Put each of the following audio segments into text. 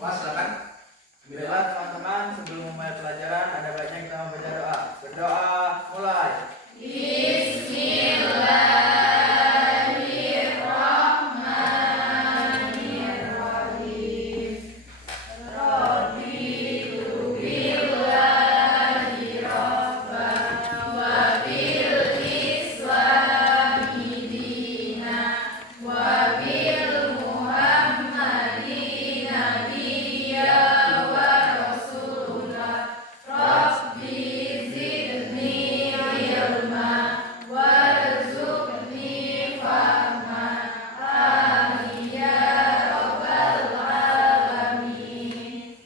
Wah, silakan. Baiklah teman-teman, sebelum memulai pelajaran ada baiknya kita membaca doa. Berdoa, mulai.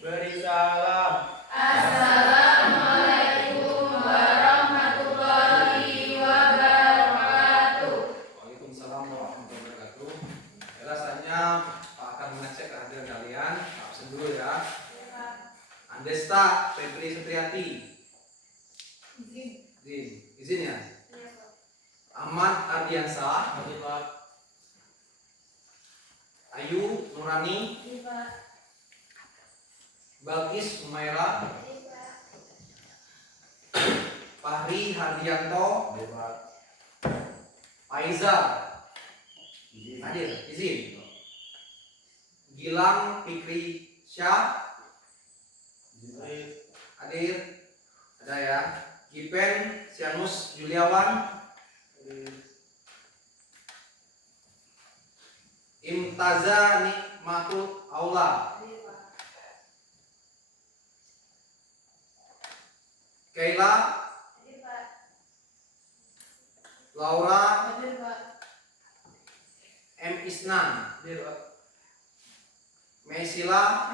Beri salam. Waalaikumsalam warahmatullahi wabarakatuh. Rasanya Pak akan mengecek kehadiran kalian. Absen dulu ya. Andesta Febri Sutriati. Izin ya. Ahmad Ardiansa. Ayu Nurani. Balkis Umaira. Fahri Hardianto. Aiza hadir, izin. Gilang Fikri Syah hadir, ada ya. Gipen Sianus Juliawan, Imtaza Nikmatul Aula, Kaila, Laura, M. Isnan, Meisila,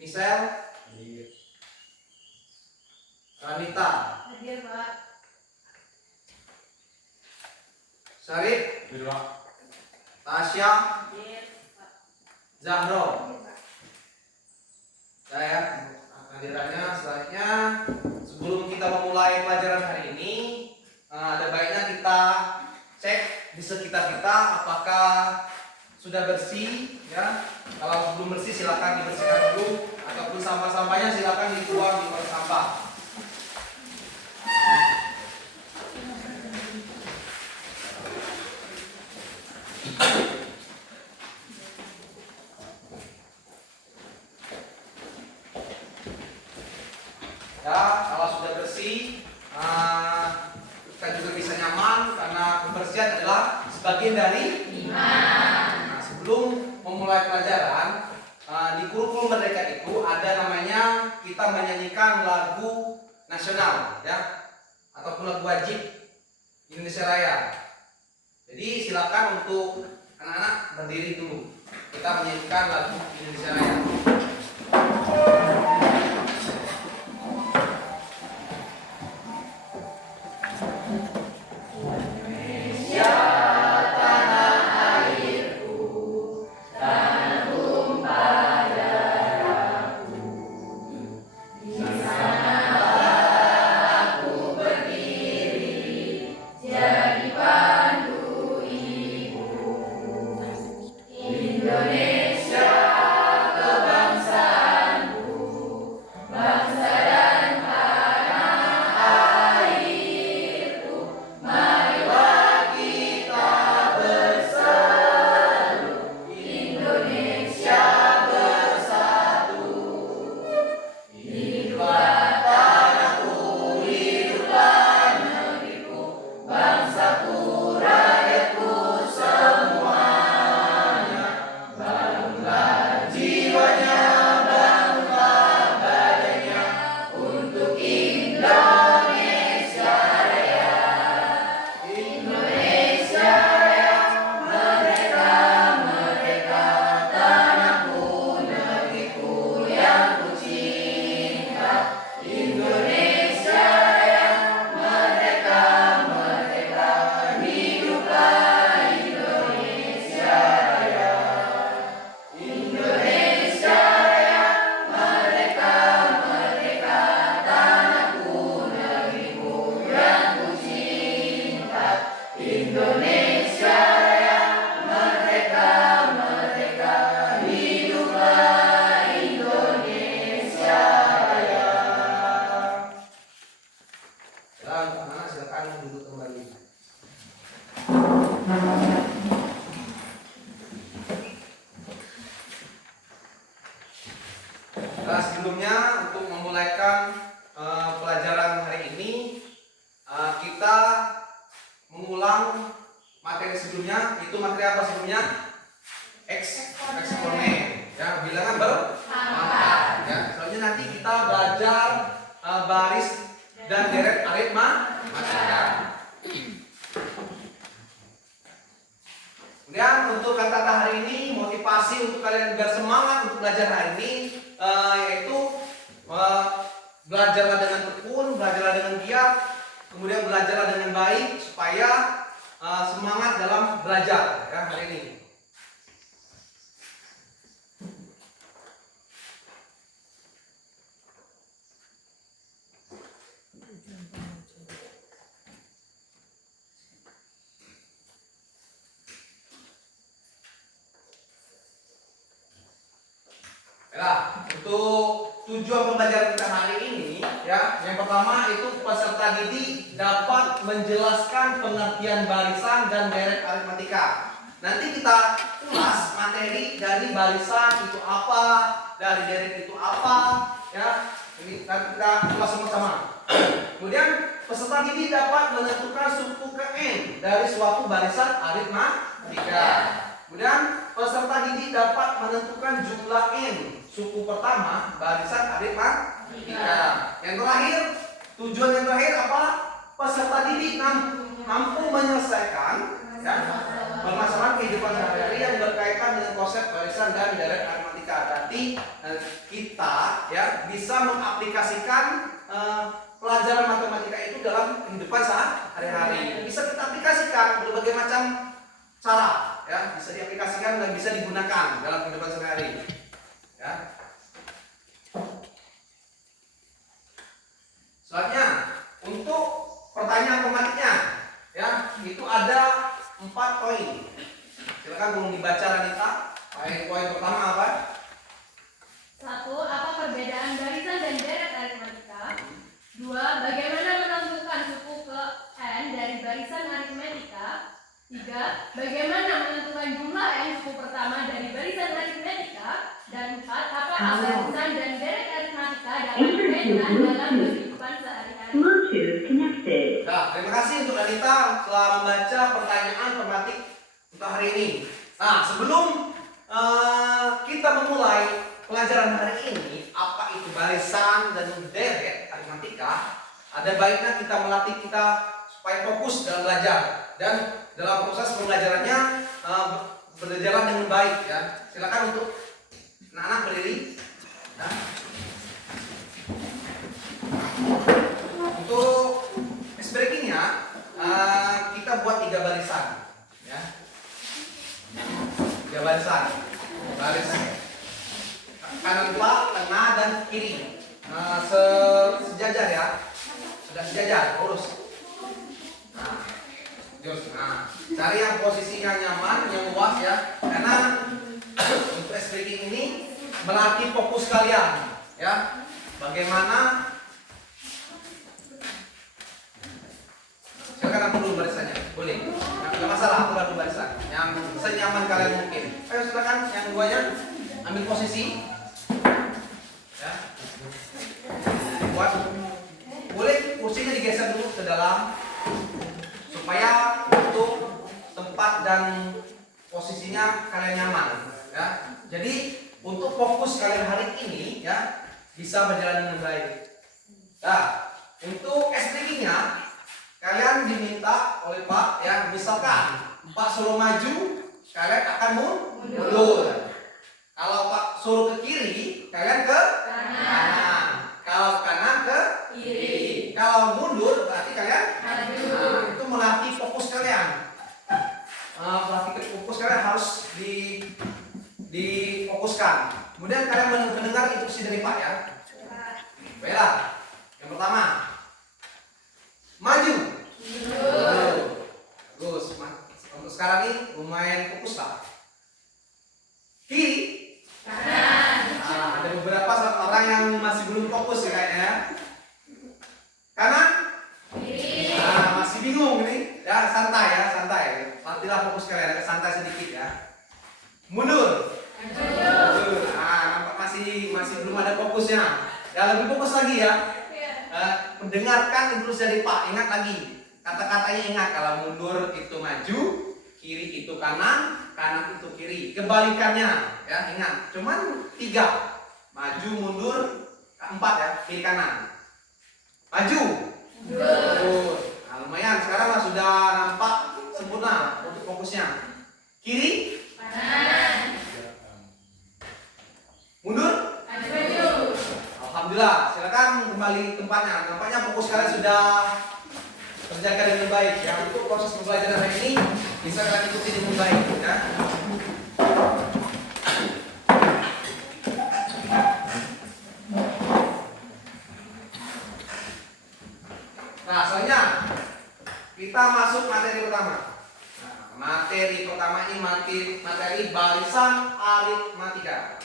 Michelle, Ranita, Syarif, Tasya, Zahro. Saya kehadirannya. Selanjutnya sebelum kita memulai pelajaran hari ini, ada baiknya kita cek di sekitar kita apakah sudah bersih ya. Kalau belum bersih silakan dibersihkan dulu, ataupun sampah-sampahnya silakan dibuang di tempat sampah. Ya, kalau sudah bersih, kita juga bisa nyaman karena kebersihan adalah sebagian dari iman. Nah, sebelum memulai pelajaran, di kurikulum Merdeka itu ada namanya kita menyanyikan lagu nasional, ya, ataupun lagu wajib Indonesia Raya. Jadi silakan untuk anak-anak berdiri dulu. Kita menyanyikan lagu Indonesia Raya. Indonesia, kebanggaan sebelumnya untuk memulaikan pelajaran hari ini kita mengulang materi sebelumnya. Itu materi apa sebelumnya? Eksponen. Ya, bilangan berangkat. Ya, selanjutnya nanti kita belajar baris dan deret aritmatika. Kemudian untuk kata-kata hari ini, motivasi untuk kalian biar semangat untuk belajar hari ini yaitu belajarlah dengan tekun, belajarlah dengan giat, kemudian belajarlah dengan baik supaya semangat dalam belajar ya hari ini. Ya, untuk tujuan pembelajaran kita hari ini ya, yang pertama itu peserta didik dapat menjelaskan pengertian barisan dan deret aritmatika. Nanti kita ulas materi dari barisan itu apa, dari deret itu apa, ya. Ini kita ulas sama-sama. Kemudian peserta didik dapat menentukan suku ke n dari suatu barisan aritmatika. Kemudian peserta didik dapat menentukan jumlah n suku pertama barisan aritmatika. Yang terakhir, tujuan yang terakhir apa? Peserta didik mampu menyelesaikan ya, permasalahan kehidupan sehari-hari yang berkaitan dengan konsep barisan dan deret aritmatika. Berarti kita ya bisa mengaplikasikan pelajaran matematika itu dalam kehidupan sehari-hari. Bisa kita aplikasikan berbagai macam cara ya, bisa diaplikasikan dan bisa digunakan dalam kehidupan sehari-hari. Ya. Selanjutnya untuk pertanyaan pematiknya ya, itu ada 4 poin. Silakan tolong dibaca Ranita. Poin pertama apa? 1. Apa perbedaan barisan dan deret aritmatika? 2. Bagaimana menentukan suku ke n dari barisan aritmatika? 3. Bagaimana menentukan jumlah n suku pertama dari barisan aritmatika? Dan 4. Apakah barisan dan deret aritmatika dapat dikaitkan dalam kehidupan sehari-hari? Bluetooth connected. Nah, terima kasih untuk Anita telah membaca pertanyaan pematik untuk hari ini. Nah, sebelum kita memulai pelajaran hari ini, apa itu barisan dan deret aritmatika, ada baiknya kita melatih kita supaya fokus dalam belajar dan dalam proses pembelajarannya berjalan dengan baik ya. Silakan untuk anak-anak berdiri. Nah. Untuk ice breakingnya kita buat 3 barisan ya. 3 barisan. Baris kanan, tengah dan kiri. Sejajar ya. Sudah sejajar, lurus. Nah, cari yang posisinya nyaman, yang luas ya. Karena untuk ice breaking ini melatih fokus kalian ya. Bagaimana? Silakan aku dulu barisannya, boleh. Nggak masalah, aku dulu barisan. Yang senyaman kalian mungkin. Ayo silakan yang duanya ambil posisi. Ya. Buat. Boleh kursinya digeser dulu ke dalam supaya untuk tempat dan posisinya kalian nyaman. Ya. Jadi untuk fokus kalian hari ini ya bisa berjalan dengan baik. Nah, untuk SPG-nya kalian diminta oleh Pak ya, misalkan Pak suruh maju, kalian akan mundur. Kalau Pak suruh ke kiri, kalian ke kanan. Kalau kanan ke kiri. Kalau mundur berarti kalian maju. Itu melatih fokus kalian. Melatih fokus kalian harus difokuskan. Kemudian kalian mendengar instruksi dari Pak ya. Baiklah. Yang pertama, maju. Bagus. Untuk sekarang ini lumayan fokus lah. Kiri. Kanan. Ada beberapa orang yang masih belum fokus ya kayaknya. Kanan. Kiri. Masih bingung ini. Ya santai ya, santai. Latihlah fokus kalian, agak santai sedikit ya. Mundur. Nampak masih belum ada fokus fokusnya. Ya lebih fokus lagi ya. Iya. Mendengarkan instruksi dari Pak. Ingat lagi. Kata-katanya ingat. Kalau mundur itu maju, kiri itu kanan, kanan itu kiri. Kebalikannya ya ingat. Cuman 3. Maju, mundur, 4 ya. Kiri kanan. Maju. Mundur. Nah, lumayan. Sekarang lah sudah nampak sempurna untuk fokusnya. Kiri, Kanan. mundur. Maju. Alhamdulillah, silakan kembali tempatnya. Nampaknya fokus kalian sudah terjaga dengan baik. Ya, untuk proses pembelajaran hari ini bisa kalian ikuti dengan baik. Ya. Nah, selanjutnya kita masuk materi pertama. Nah, materi pertama ini materi barisan aritmatika.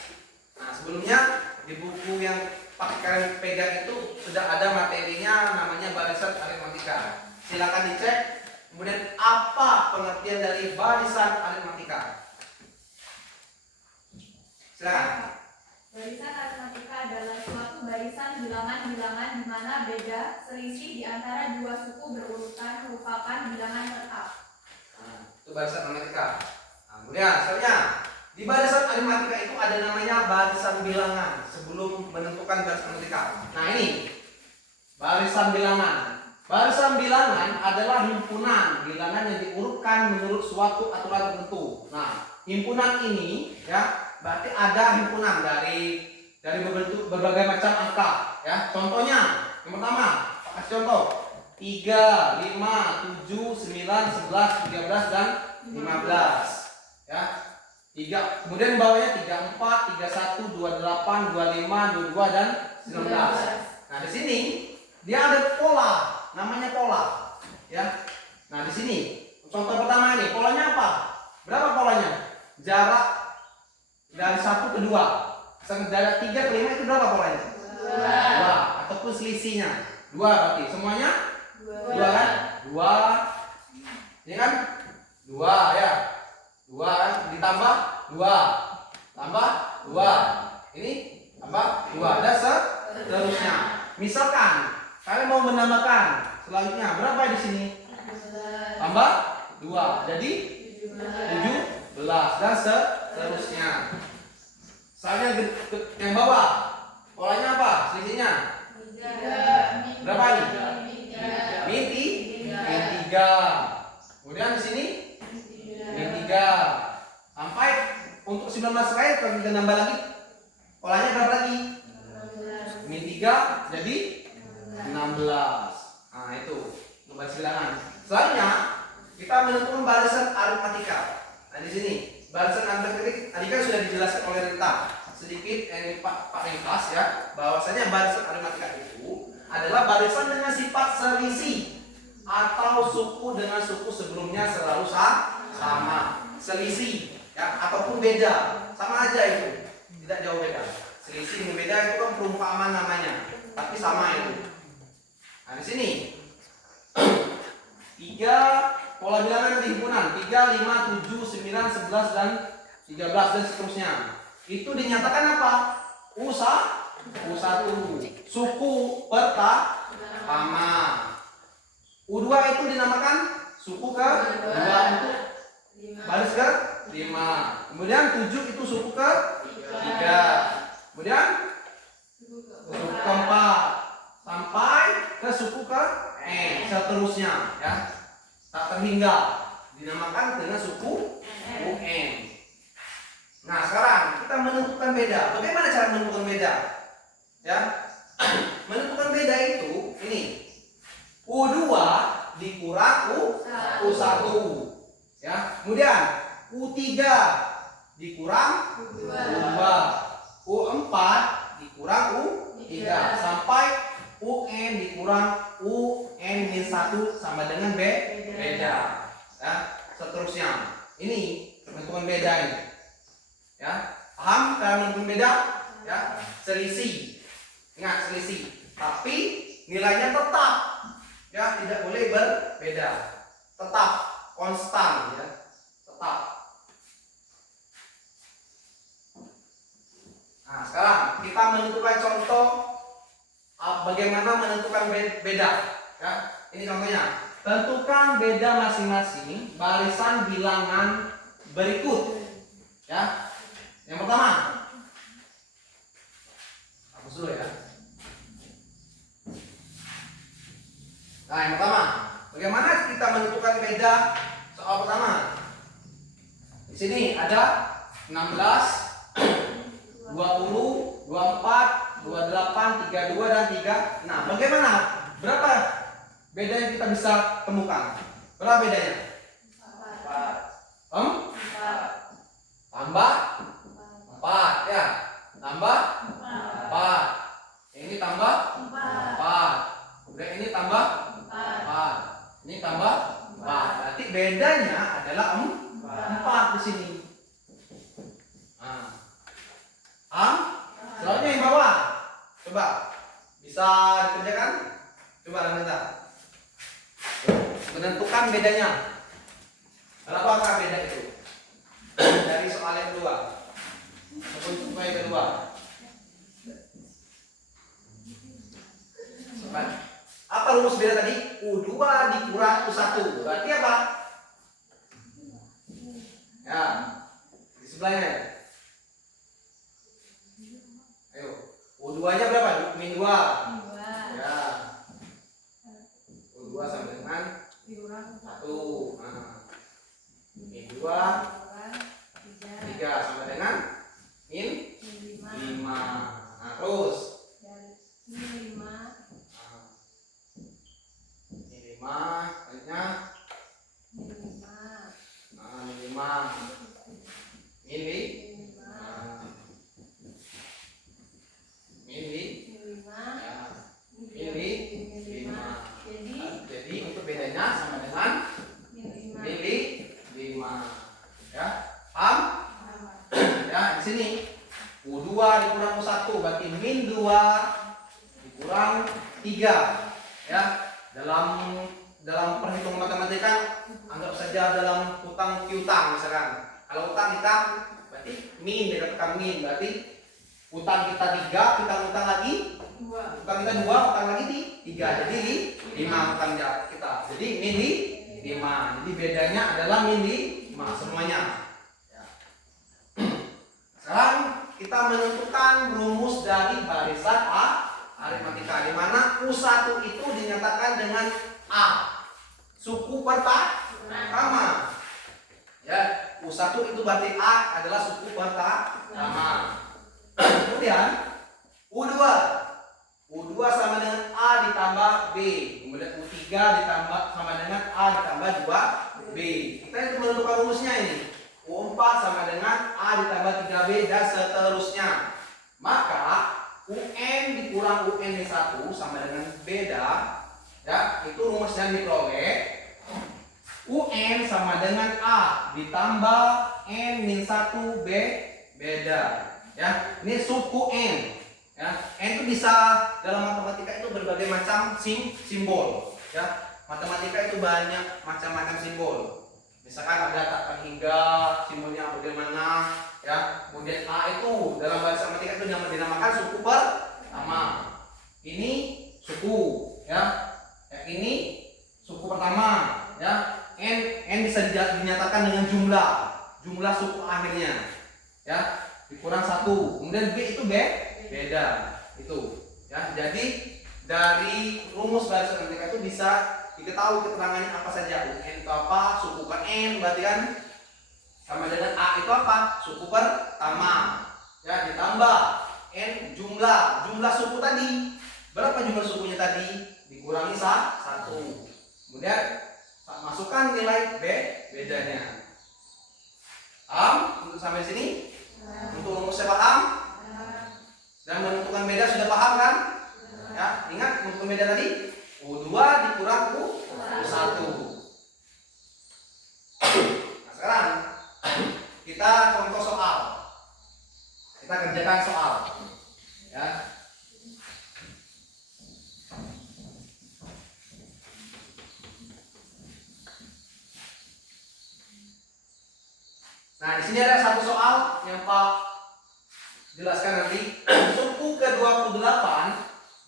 Nah, sebelumnya di buku yang kalian pegang itu sudah ada materinya namanya barisan aritmatika. Silakan dicek. Kemudian apa pengertian dari barisan aritmatika? Silakan. Barisan aritmatika adalah suatu barisan bilangan-bilangan di mana beda selisih di antara dua suku berurutan merupakan bilangan tetap. Nah, itu barisan aritmatika. Nah, kemudian selanjutnya di barisan aritmatika itu ada namanya barisan bilangan sebelum menentukan barisan aritmatika. Nah ini barisan bilangan. Barisan bilangan adalah himpunan bilangan yang diurutkan menurut suatu aturan tertentu. Nah himpunan ini ya berarti ada himpunan dari berbagai macam angka. Ya contohnya yang pertama, kasih contoh 3, 5, 7, 9, 11, 13 dan 15. Ya. 3. Kemudian bawahnya 34, 31, 28, 25, 22 dan 19. Nah, di sini dia ada pola, namanya pola. Ya. Nah, di sini contoh pertama ini, polanya apa? Berapa polanya? Jarak dari 1 ke 2. Jarak 3 ke 5 itu berapa polanya? 2. Ataupun selisihnya 2 berarti. Semuanya 2 kan? 2. Ini kan? 2 ya. 2 kan ditambah 2 tambah 2 ini tambah 2 dan seterusnya. Misalkan kalian mau menambahkan selanjutnya berapa di sini? Tambah 2 jadi 17 dan seterusnya. Soalnya yang bawah polanya apa? Selisihnya berapa ini? Min 3. Kemudian di sini Min 3 sampai untuk 19 lain kalau kita nambah lagi polanya berapa lagi? Min 3 jadi 16. Nah itu baris bilangan. Selanjutnya kita menentukan barisan aritmatika. Nah di sini barisan aritmatika tadi kan sudah dijelaskan oleh Renta sedikit ini Pak Ringkas ya bahwasanya barisan aritmatika itu adalah barisan dengan sifat selisih atau suku dengan suku sebelumnya selalu sama. Selisih ya ataupun beda sama aja itu tidak jauh beda. Selisih dengan beda itu kan perumpamaan namanya tapi sama itu. Nah di sini 3 pola bilangan dari himpunan 3, 5, 7, 9, 11 dan 13 dan seterusnya. Itu dinyatakan apa? U1 suku pertama. U2 itu dinamakan suku kedua untuk baris ke 5. Kemudian 7 itu suku ke 3. Kemudian suku keempat sampai ke suku ke seterusnya ya. Tak terhingga dinamakan dengan suku UN. Nah, sekarang kita menentukan beda. Bagaimana cara menentukan beda? Ya. Menentukan beda itu ini. U2 dikurang U1. Ya, kemudian U3 dikurang U2, U4 dikurang U3 sampai UN dikurang UN-1 sama dengan beda. Ya, seterusnya. Ini menentukan beda ini. Ya, paham cara menentukan beda? Ya, selisih. Ingat selisih. Tapi nilainya tetap. Ya, tidak boleh berbeda. Tetap konstan ya, tetap. Nah, sekarang kita menentukan contoh bagaimana menentukan beda. Ya, ini contohnya. Tentukan beda masing-masing barisan bilangan berikut. Ya, yang pertama, hapus dulu ya. Nah, yang pertama, bagaimana kita menentukan beda soal pertama? Di sini ada 16, 20, 24, 28, 32 dan 36. Bagaimana? Berapa beda yang kita bisa temukan? Berapa bedanya? 4. Tambah 4 ya. Tambah 4. Ini tambah 4. Kemudian ini tambah 4. Ini tambah 4. Berarti bedanya adalah 4 di sini. Nah. Selanjutnya yang bawah. Coba. Bisa dikerjakan? Coba Lanita. Menentukan bedanya. Berapakah beda itu? Dari soal yang kedua. Untuk yang kedua. Apa rumus beda tadi? U2 dikurang U1. Berarti apa? Ya. Di sebelahnya. Ayo. U2-nya berapa? Min 2. Ya. U2 sama dengan 1. Nah. Min 2 3 sama dengan min 5. Nah, terus min 5 selanjutnya min 5 jadi untuk bedanya sama dengan min 5 ya. Paham? Ya, di sini U2 dikurang U1 berarti min 2 dikurang 3 ya. Dalam perhitungan matematika anggap saja dalam utang piutang misalkan. Kalau utang kita berarti min dikatakan min berarti utang kita 3, kita utang lagi 2. Utang kita 2, utang lagi 3. Jadi 5 utang kita. Jadi min 5. Jadi bedanya adalah min 5 semuanya. Ya. Sekarang kita menentukan rumus dari barisan aritmatika di mana U1 itu dinyatakan dengan A. Suku pertama. Ya, U1 itu berarti A adalah suku pertama. Kemudian U2 sama dengan A ditambah B. Kemudian U3 ditambah sama dengan A ditambah 2B. Kita itu menentukan rumusnya ini. U4 sama dengan A ditambah 3B dan seterusnya. Maka UN dikurang UN-1 sama dengan beda. Ya, itu rumusnya diperoleh UN sama dengan A ditambah N-1 B beda. Ya, ini suku N. Ya, N itu bisa dalam matematika itu berbagai macam simbol. Ya, matematika itu banyak macam-macam simbol. Misalkan ada takkan hingga, simbolnya bagaimana. Ya, kemudian A itu dalam bahasa matematika itu yang dinamakan suku pertama. Ini suku, ya. Ini suku pertama, ya. N bisa dinyatakan dengan jumlah suku akhirnya, ya. Dikurang 1. Kemudian B itu beda, itu, ya. Jadi dari rumus bahasa matematika itu bisa diketahui keterangannya apa saja. N itu apa, suku ke N berarti kan sama dengan A itu apa, suku pertama, ya. Ditambah N jumlah suku tadi. Berapa jumlah sukunya tadi? Dikurangi 1. Kemudian masukkan nilai bedanya. Paham? Untuk sampai sini? Untuk rumusnya paham? Dan menentukan beda sudah paham kan? Ya, ingat menentukan beda tadi? U2 dikurang U1. Nah, sekarang kita contoh soal. Kita kerjakan soal. Ya. Nah, di sini ada satu soal yang Pak jelaskan nanti. Suku ke-28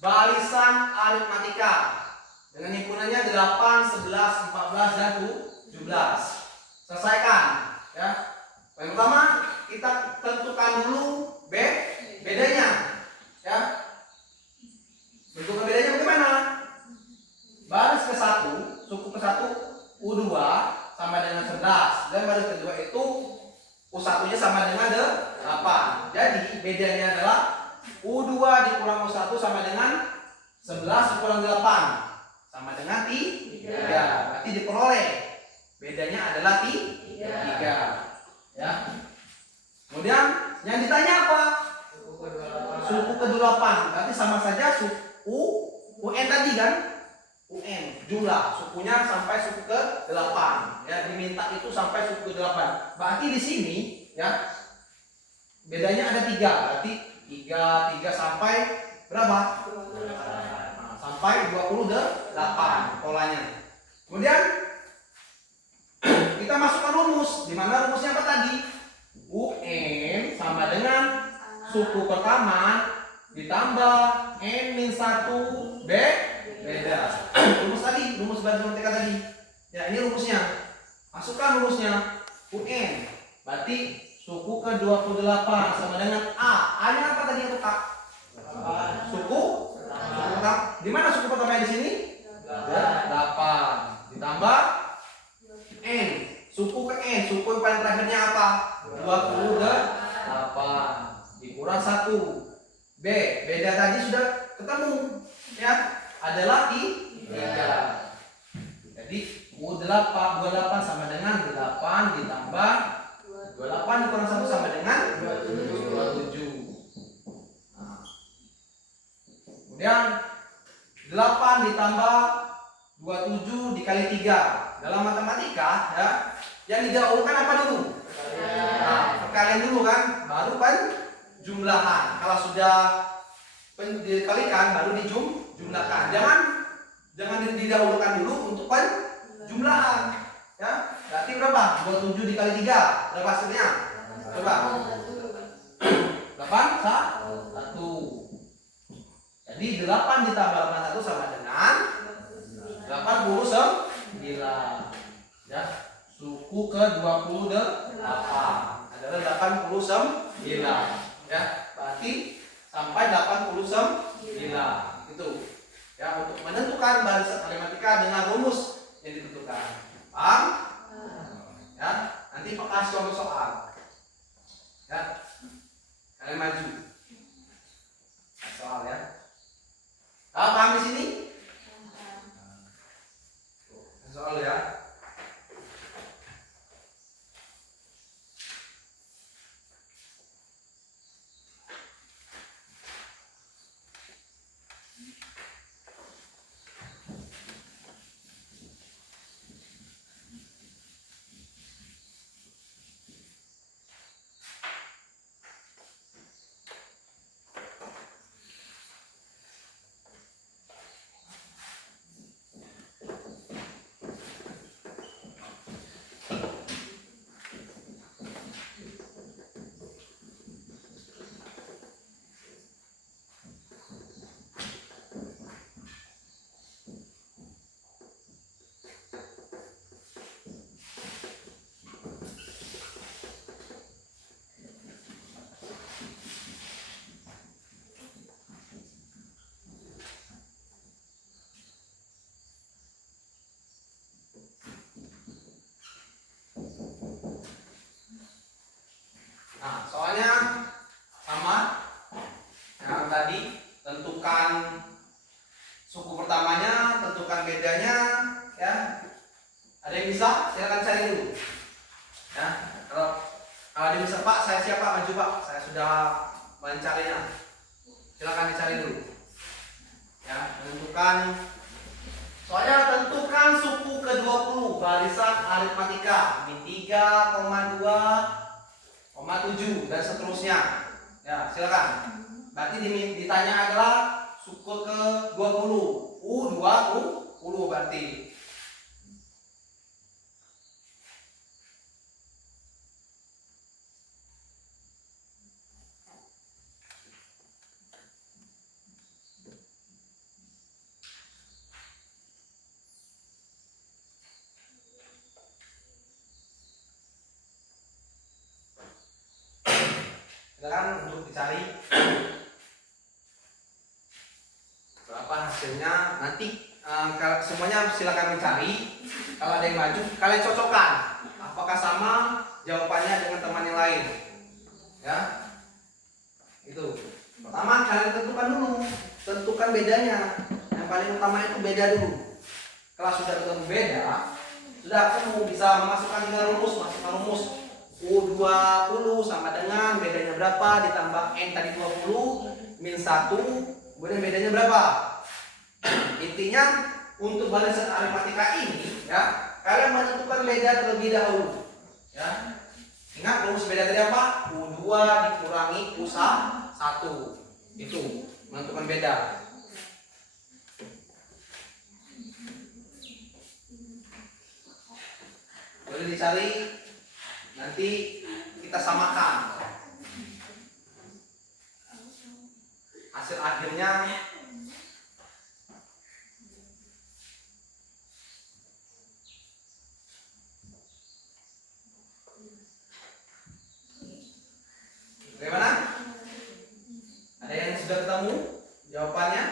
barisan aritmatika dengan himpunannya 8, 11, 14 dan 17. Selesaikan ya. Yang pertama kita tentukan dulu bedanya ya. Bentuk bedanya bagaimana? Baris ke-1, suku ke-1 U2 sama dengan 11 dan baris kedua itu U1 nya sama dengan 8. Jadi bedanya adalah U2 dikurang U1 sama dengan 11 dikurang 8 sama dengan 3. Berarti diperoleh bedanya adalah 3 ya. Kemudian yang ditanya apa? Suku ke-28. Berarti sama saja UN tadi kan? UN jumlah sukunya sampai suku ke-8 ya, diminta itu sampai suku ke-8. Berarti di sini ya bedanya ada 3. Berarti 3 sampai berapa? Nah, sampai 28 polanya. Kemudian kita masukkan rumus. Di mana rumusnya apa tadi? UN sama dengan suku pertama ditambah N-1 beda. Rumus tadi, rumus baris matematika tadi. Ya, ini rumusnya. Masukkan rumusnya. UN. Berarti suku ke-28 sama dengan A. A-nya apa tadi untuk A? Suku pertama. Di mana suku pertamanya di sini? 8. Ditambah N. Suku ke N. Suku yang paling terakhirnya apa? 28. Dikurang 1. B. Beda tadi sudah ketemu. Ya. Adalah 3. Jadi U28 sama dengan 8 ditambah 28 dikurang 1 sama dengan 27. Nah. Kemudian 8 ditambah 27 dikali 3. Dalam matematika ya, yang didahulukan apa dulu? Nah, perkalian dulu kan, baru jumlahan. Kalau sudah dikalikan baru dijumlahkan. Jangan didahulukan dulu untuk jumlahan. Ya, berarti berapa? 27 dikali 3. Berapa hasilnya? Coba. 8 1. Jadi 8 ditambah 81 sama dengan 89. Ya, suku ke-28 adalah 89. Ya, berarti sampai 89. Itu. Ya, untuk menentukan barisan aritmatika dengan rumus yang ditentukan. Paham? Ya, nanti kasih contoh soal. Ya. Kalian maju. Soal ya. Paham di sini? Soal ya. Nah, soalnya sama yang tadi, tentukan suku pertamanya, tentukan bedanya, ya. Ada yang bisa? Silakan cari dulu. Ya, kalau ada yang bisa, Pak, saya siapa? Maju, Pak. Saya sudah mencarinya. Silakan dicari dulu. Ya, tentukan. Soalnya tentukan suku ke-20 barisan aritmatika min 3,2,7 dan seterusnya. Ya, silakan. Berarti ditanya adalah suku ke-20 U20 berarti. silakan untuk dicari berapa hasilnya. Nanti semuanya silakan mencari. Kalau ada yang maju, kalian cocokkan apakah sama jawabannya dengan teman yang lain. Ya, itu. Pertama kalian tentukan dulu, tentukan bedanya. Yang paling utama itu beda dulu. Kalau sudah ketemu beda, sudah kamu bisa memasukkan dengan rumus, masukkan rumus U20 sama dengan bedanya berapa ditambah N tadi 20 min 1, kemudian bedanya berapa. Intinya untuk balasan aritmatika ini ya, kalian menentukan beda terlebih dahulu ya. Ingat rumus beda tadi apa? U2 dikurangi U1, itu menentukan beda. Boleh dicari, nanti kita samakan hasil akhirnya. Bagaimana? Ada yang sudah ketemu jawabannya?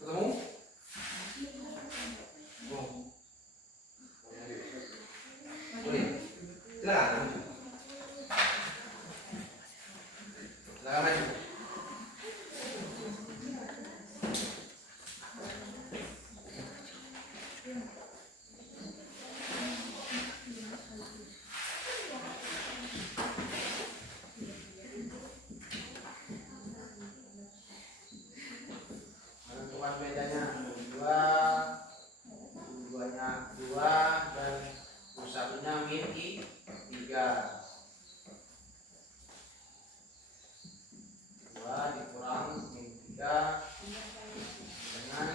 Ketemu? Oh. Boleh. Silakan. Silakan maju. Menentukan bedanya U2-nya 2 dan U1-nya min 3. 2 dikurang min 3 dengan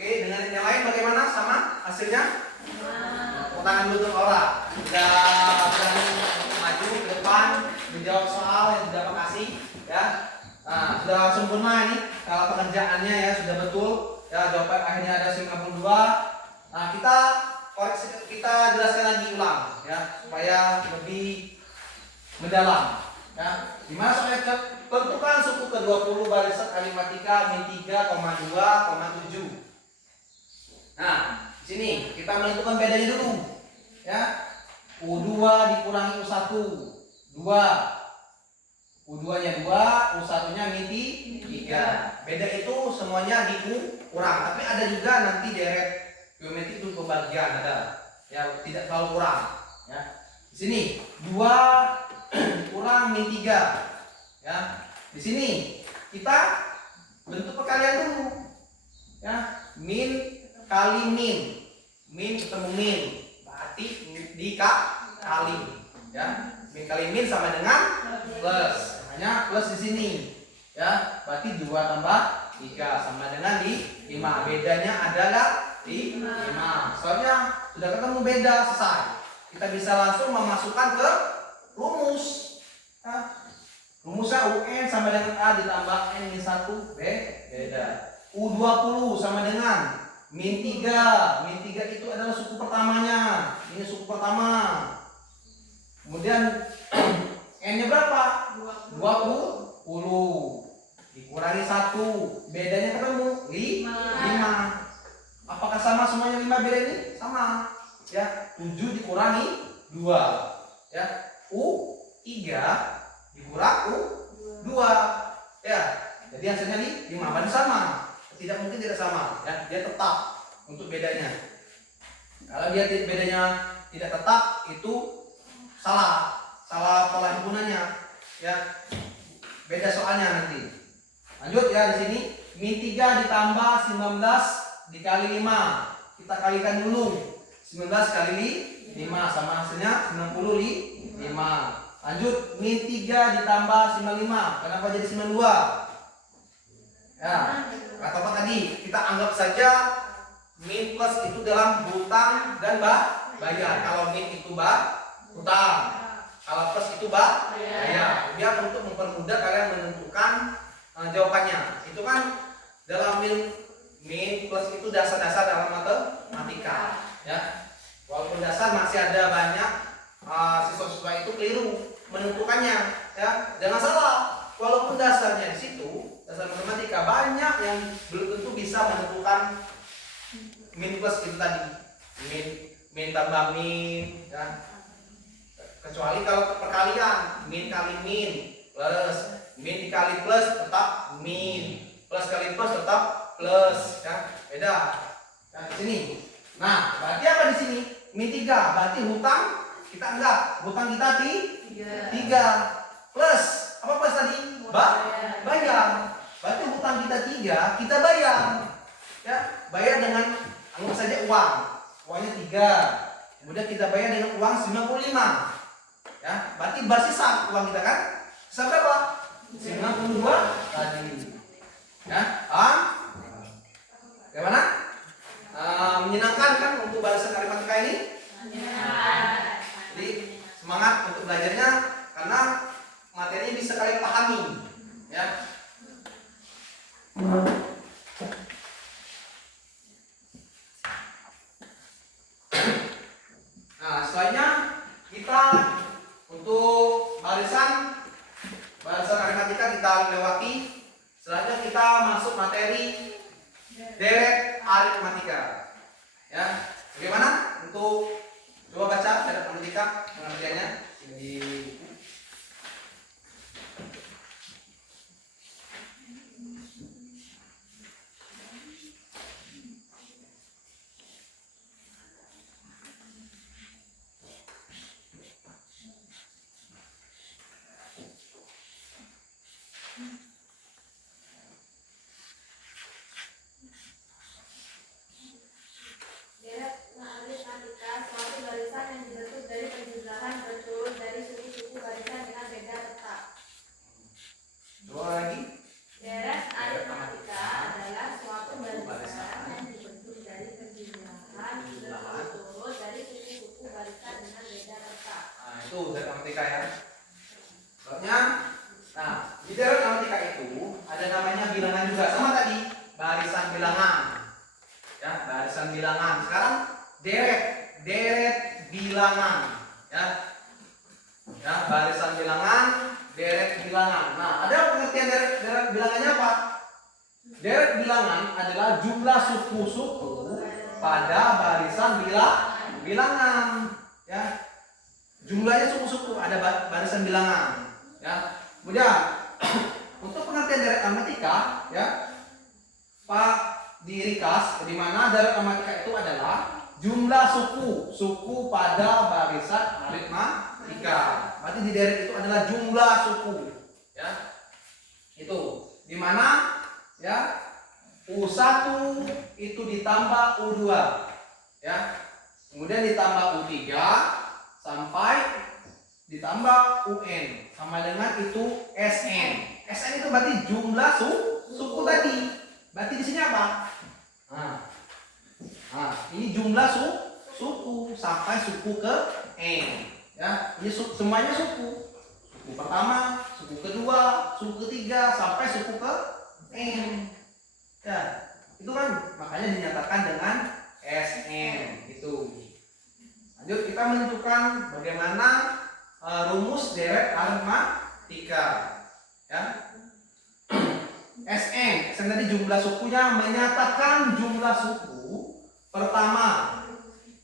Oke, dengan yang lain bagaimana sama hasilnya? Tepuk tangan dulu untuk orang. Sudah berani maju ke depan menjawab soal yang sudah kasih ya. Nah, sudah sempurna ini kalau pengerjaannya ya, sudah betul. Ya, jawaban akhirnya ada 92. Nah, kita koreksi, kita jelaskan lagi ulang ya supaya lebih mendalam. Ya, dimana soalnya tentukan suku ke-20 barisan aritmatika min 3,2,7. Nah, di sini kita menentukan bedanya dulu. Ya. U2 dikurangi U1, 2. U2-nya 2, U1-nya min 3. Beda itu semuanya dikurang, tapi ada juga nanti deret geometri itu pembagian ada. Ya, tidak terlalu kurang, ya. Di sini 2 dikurang min 3. Ya. Di sini kita bentuk perkalian dulu. Ya, min kali min ketemu min, berarti dikali ya. Min kali min sama dengan plus, hanya plus di sini ya, berarti 2 tambah 3 sama dengan 5. Bedanya adalah 5. Soalnya sudah ketemu beda, selesai. Kita bisa langsung memasukkan ke rumus ya. Rumusnya UN sama dengan A ditambah N min 1 beda. U20 sama dengan min 3. Min 3 itu adalah suku pertamanya. Ini suku pertama. Kemudian N-nya berapa? 20. Dikurangi 1. Bedanya ketemu 5. Apakah sama semuanya 5 beda ini? Sama. Ya, 7 dikurangi 2. Ya, U3 dikurang U2. Ya. Jadi hasilnya 5 sama. tidak mungkin tidak sama, ya. Dia tetap untuk bedanya. Kalau dia bedanya tidak tetap, itu salah penghimpunannya, ya. Beda soalnya nanti. Lanjut ya di sini. Min 3 ditambah 19 dikali 5. Kita kalikan dulu. 19 kali 5 sama hasilnya 95. Lanjut, min 3 ditambah 95. Kenapa jadi 92? Ya, atau apa tadi? Kita anggap saja min plus itu dalam hutang dan bayar. Kalau min itu hutang, kalau plus itu bayar. Biar untuk mempermudah kalian menentukan jawabannya. Itu kan dalam min plus itu dasar-dasar dalam matematika, ya. Walaupun dasar masih ada banyak siswa-siswa itu keliru menentukannya, ya. Jangan salah, walaupun dasarnya di situ, dasar matematika, banyak yang belum tentu bisa menentukan min plus itu tadi. Min tambah min, ya. Kecuali kalau perkalian, min kali min plus min dikali plus tetap min, plus kali plus tetap plus, ya. Beda. Nah, di sini. Nah, berarti apa di sini? Min 3, berarti hutang kita anggap hutang kita 3 plus apa plus tadi? Bayar. Berarti hutang kita 3, kita bayar. Ya, bayar dengan anggap saja uang. Uangnya 3. Kemudian kita bayar dengan uang 95. Ya, berarti bersisa uang kita kan? Sisa berapa? 92 tadi. Ya, bagaimana? Menyenangkan kan untuk barisan aritmatika ini? Jadi semangat untuk belajarnya karena materinya bisa kalian pahami, ya. Nah, selanjutnya kita untuk barisan aritmatika kita lewati. Selanjutnya kita masuk materi deret aritmatika. Ya, bagaimana untuk coba baca deret aritmatika pengertiannya di buku. Itu deret aritmatika ya. Soalnya, nah di deret aritmatika itu ada namanya bilangan juga, sama tadi barisan bilangan. Ya, barisan bilangan. Sekarang deret bilangan. Ya, barisan bilangan, deret bilangan. Nah, ada pengertian deret bilangannya apa? Deret bilangan adalah jumlah suku-suku pada barisan bilangan. Ya. Jumlahnya suku-suku ada barisan bilangan, ya. Kemudian untuk pengertian deret aritmatika, ya, Pak dirikas di mana deret aritmatika itu adalah jumlah suku pada barisan aritmatika. Berarti di deret itu adalah jumlah suku, ya. Itu di mana, ya, U1 itu ditambah U2, ya. Kemudian ditambah U3 sampai ditambah UN sama dengan itu SN. SN itu berarti jumlah suku tadi. Berarti di sini apa? Nah, ini jumlah suku sampai suku ke N. Ya, ini semuanya suku. Suku pertama, suku kedua, suku ketiga sampai suku ke N. Ya, itu kan makanya dinyatakan dengan SN itu. Lanjut kita menentukan bagaimana rumus deret aritmatika, ya. SN tadi jumlah sukunya menyatakan jumlah suku. Pertama,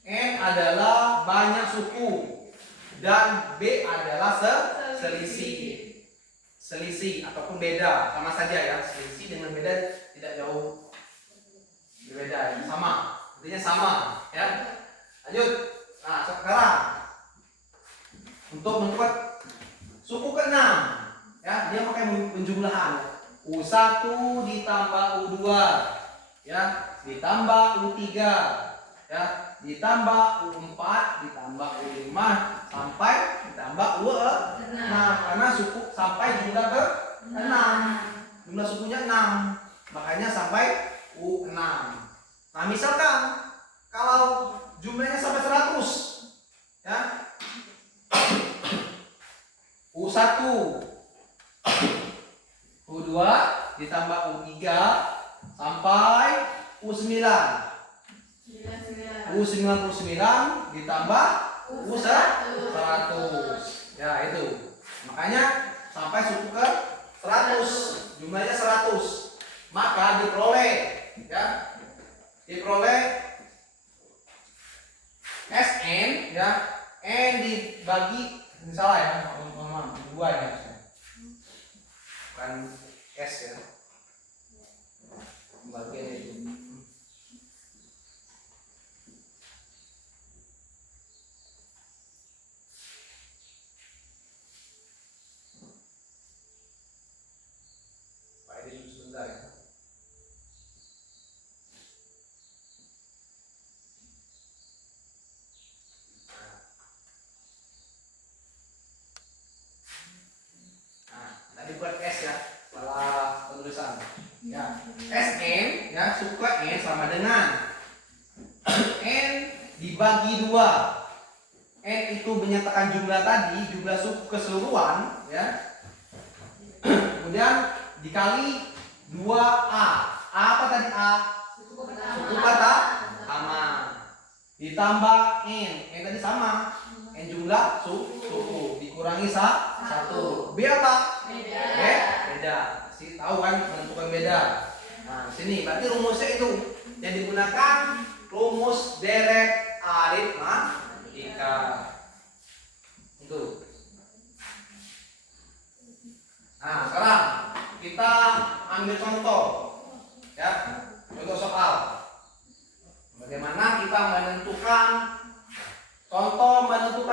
N adalah banyak suku dan B adalah selisih ataupun beda, sama saja ya. Selisih dengan beda tidak jauh Berbeda ya, sama. Artinya sama ya. Lanjut. Nah, sekarang untuk menentukan suku ke-6 ya, dia pakai penjumlahan. U1 ditambah U2 ya, ditambah U3 ya, ditambah U4 ditambah U5 sampai ditambah U6 karena suku sampai jumlah ke-6. Jumlah sukunya 6. Makanya sampai U6. Nah, misalkan kalau jumlahnya sampai 100 ya. U1 U2 ditambah U3 sampai U9. U99 ditambah U100. Ya, itu. Makanya sampai suku ke 100. Jumlahnya 100. Maka diperoleh ya. Diperoleh Sn ya. N dibagi ini salah ya, teman-teman. 2 ya. Bukan S ya. Bagian itu. Pak ini dulu sebentar ya. Nah, tadi buat S ya, salah penulisan. Ya, Sn ya, suku N sama dengan N dibagi 2. N itu menyatakan jumlah tadi, jumlah suku keseluruhan ya. Kemudian dikali 2A. A apa tadi A? Suku pertama. Ditambah N. N tadi sama. N jumlah suku dikurangi 1. B apa? Beda. Si tahu kan menentukan beda. Nah, sini berarti rumusnya itu yang digunakan rumus deret aritmatika. Itu. Nah, sekarang kita ambil contoh ya. Contoh soal. Bagaimana kita menentukan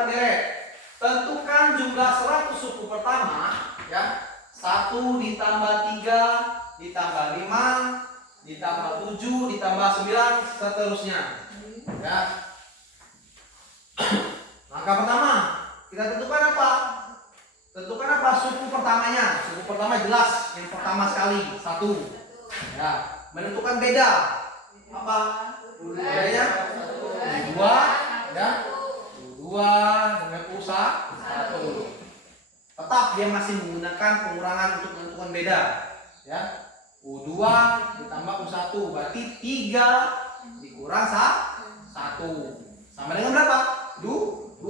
deret. Tentukan jumlah 100 suku pertama ya. 1 ditambah 3 ditambah 5 ditambah 7 ditambah 9 seterusnya ya. Langkah pertama kita tentukan apa? Suku pertamanya. Suku pertama jelas yang pertama sekali 1 ya. Menentukan beda apa? Bedanya 2 ya. 2 dengan U1. Tetap dia masih menggunakan pengurangan untuk menentukan beda ya. U2 ditambah U1 berarti 3 dikurang 1 sama dengan berapa? 2.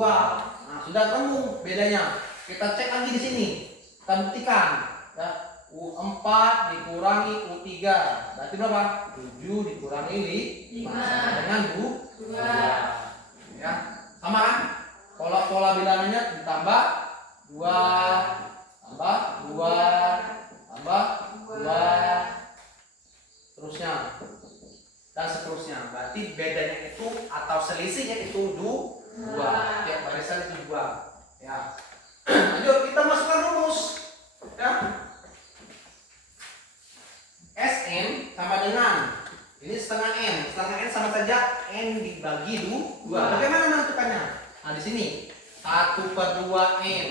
Nah, sudah ketemu bedanya. Kita cek lagi di sini. Kita buktikan ya. U4 dikurangi U3 berarti berapa? 7 dikurangi 5 sama dengan 2 ya. Sama kan? Pola bilangannya ditambah 2 tambah 2 tambah 2 terusnya dan seterusnya. Berarti bedanya itu atau selisihnya itu 2. Tiap barisan itu 2 ya. Lanjut kita masukkan rumus ya. Sn sama dengan ini setengah n sama saja n dibagi 2. Bagaimana menentukannya? Nah, di sini 1/2n.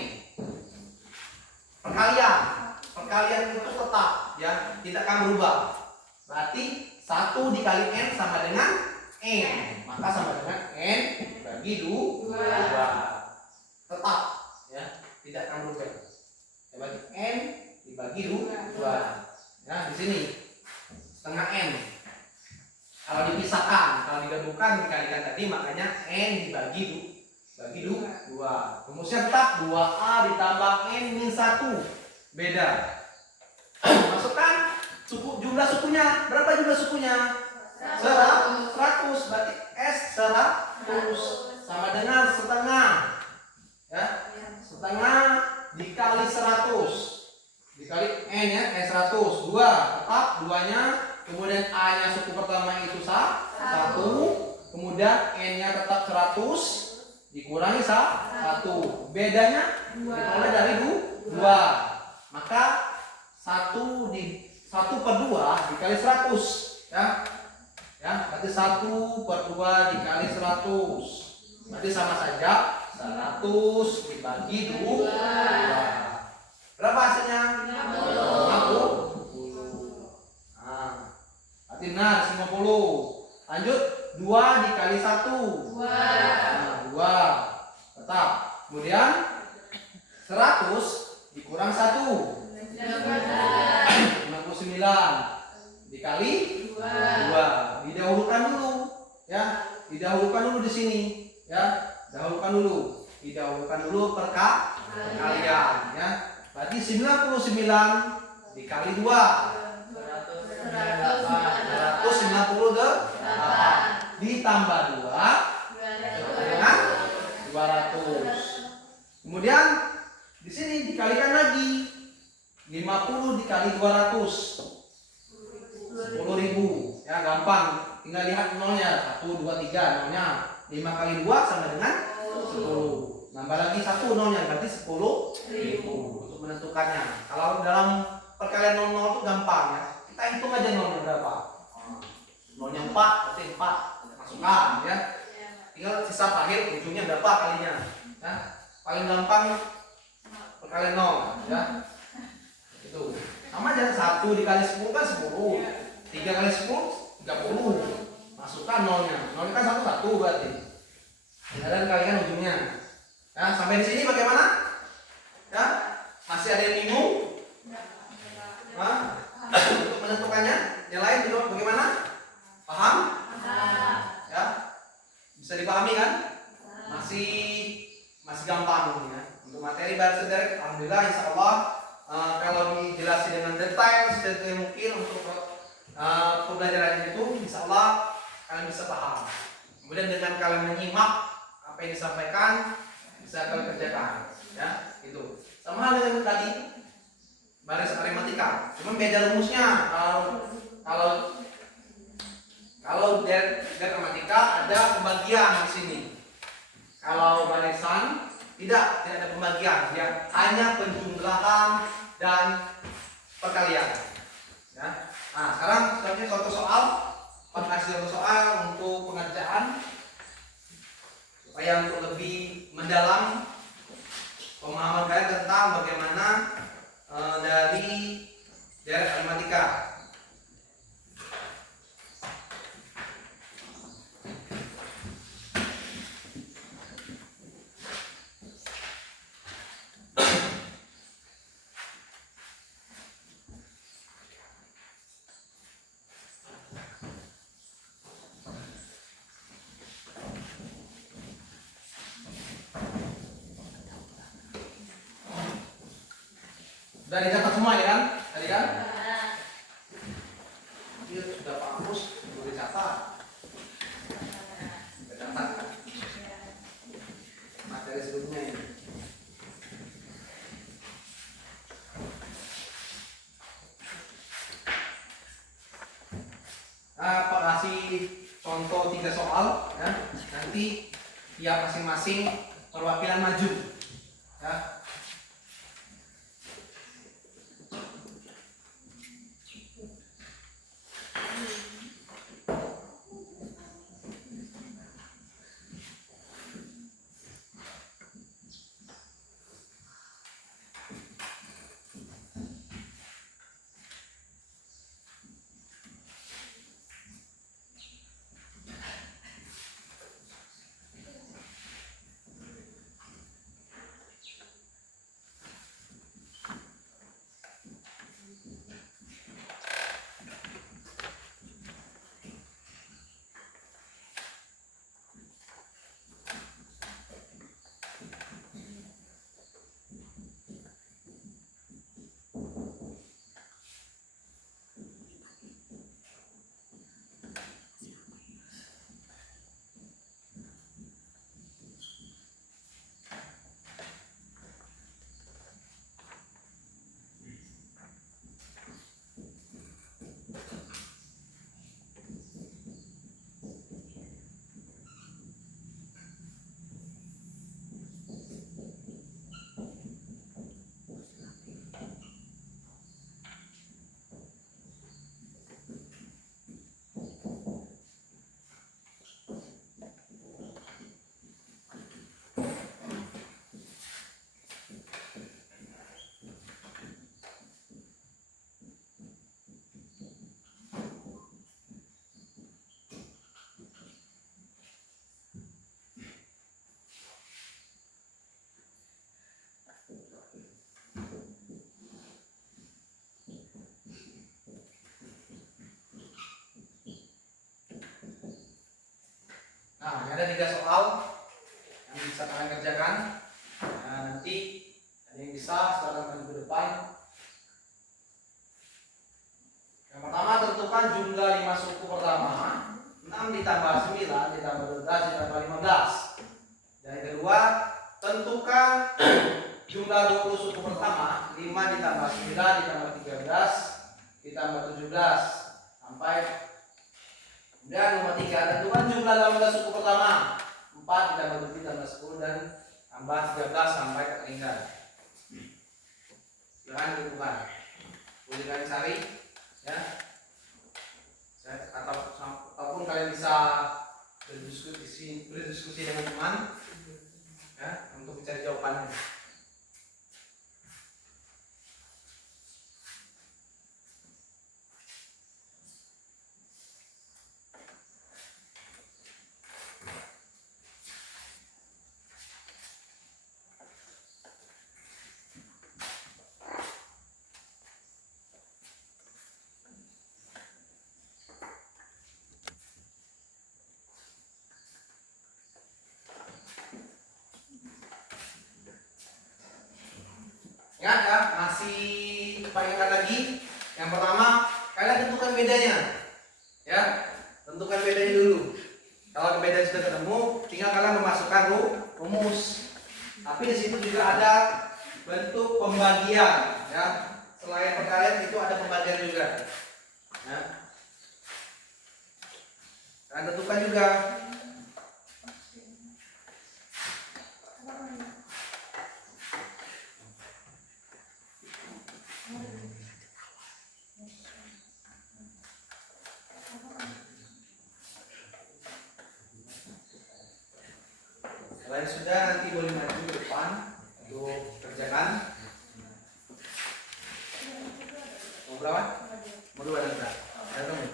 Perkalian itu tetap ya, tidak akan berubah. Berarti 1 dikali n sama dengan n. Maka sama dengan n bagi 2. Tetap ya, tidak akan berubah. Ya, bagi n dibagi 2. Ya, di sini setengah n. Kalau dipisahkan, kalau digabungkan dikalikan tadi makanya n dibagi 2. Rumusnya tetap 2a ditambah n min 1. Beda. Masukkan jumlah sukunya. Berapa jumlah sukunya? 100. Berarti S 100 sama dengan setengah. Ya. Setengah dikali 100. Dikali n ya, n 100. 2. Tetap 2-nya. Kemudian a-nya suku pertama itu 1 kemudian N-nya tetap 100 dikurangi 1. Bedanya diperoleh dari 2. Maka 1/2 dikali 100 ya. Ya, berarti 1/2 dikali 100. Berarti sama saja 100 dibagi 2. Berapa hasilnya? 50. Nah, berarti benar 50. Lanjut 2 dikali 1. Nah, 2. Tetap. Kemudian 100 dikurang 1. 59 dikali 2. Didahulukan dulu ya. Didahulukan dulu di sini ya. Didahulukan dulu perkalian ya. Berarti 99 dikali 2. 198 ditambah 2 dengan 200. Kemudian di sini dikalikan lagi. 50 dikali 200. 10.000 ya, gampang. Tinggal lihat nolnya. 1, 2, 3 nolnya. 5 kali 2 sama dengan 10. Nambah lagi 1 nolnya, berarti 10.000 untuk menentukannya. Kalau dalam perkalian 0 itu gampang ya. Kita hitung aja nolnya berapa. Nolnya 4, berarti 4. Masukkan ya. Tinggal sisa akhir ujungnya berapa kalinya. Ya. Paling gampang perkalian 0 ya. Itu. Sama aja 1 dikali 10 kan 10. 3 kali 10 30. Masukkan nolnya. Nolnya kan 1 berarti. Dan kalikan ujungnya. Ya, sampai di sini bagaimana? Ya, masih ada yang bingung? Hah? Untuk menentukannya, yang lain juga bagaimana? Paham? Ya, bisa dipahami kan? Masih gampang ini ya. Untuk materi bahasa direct, alhamdulillah, insya Allah kalau dijelasin dengan detail sedetail mungkin untuk pembelajaran itu, insya Allah kalian bisa paham. Kemudian dengan kalian menyimak apa yang disampaikan, bisa kalian kerjakan ya, itu sama dengan tadi baris aritmatika, cuman beda rumusnya. Kalau dari aritmatika ada pembagian di sini. Kalau barisan tidak ada pembagian, ya hanya penjumlahan dan perkalian ya. Nah, sekarang selanjutnya suatu soal, penghasilan soal untuk pengerjaan supaya untuk lebih mendalam pemahaman kalian tentang bagaimana dari aritmatika. Sudah dicatat semua ya kan? Tadi kan? Iya, sudah Pak Agus, sudah dicatat. Sudah catat kan? Materi sebelumnya ini. Nah, Pak kasih contoh 3 soal ya. Nanti tiap masing-masing perwakilan maju ya. Nah, ini ada 3 soal yang bisa kalian kerjakan. Nah, nanti ada yang bisa silakan maju ke depan. Yang pertama, tentukan jumlah 5 suku pertama. 6 ditambah 9 ditambah 12 ditambah 15. Dan yang kedua, tentukan jumlah 20 suku pertama. 5 ditambah 9 ditambah 13 ditambah 17 sampai. Kemudian nomor 3, tentukan jumlah 18 suku pertama. 4 ditambah 7 ditambah 10 dan tambah 13 sampai ketinggalan. Silahkan ditentukan. Boleh kalian cari ya. Ataupun kalian bisa berdiskusi dengan teman ya untuk mencari jawabannya. Ingat ya, masih ingat lagi. Yang pertama, kalian tentukan bedanya. Ya, tentukan bedanya dulu. Kalau bedanya sudah ketemu, tinggal kalian memasukkan rumus. Tapi di situ juga ada bentuk pembagian. Ya, selain perkalian itu ada pembagian juga. Ya. Kalian tentukan juga. Kalian sudah, nanti boleh maju ke depan untuk kerjakan. Mau berapa? Mau 2 dan berapa? Ada dong.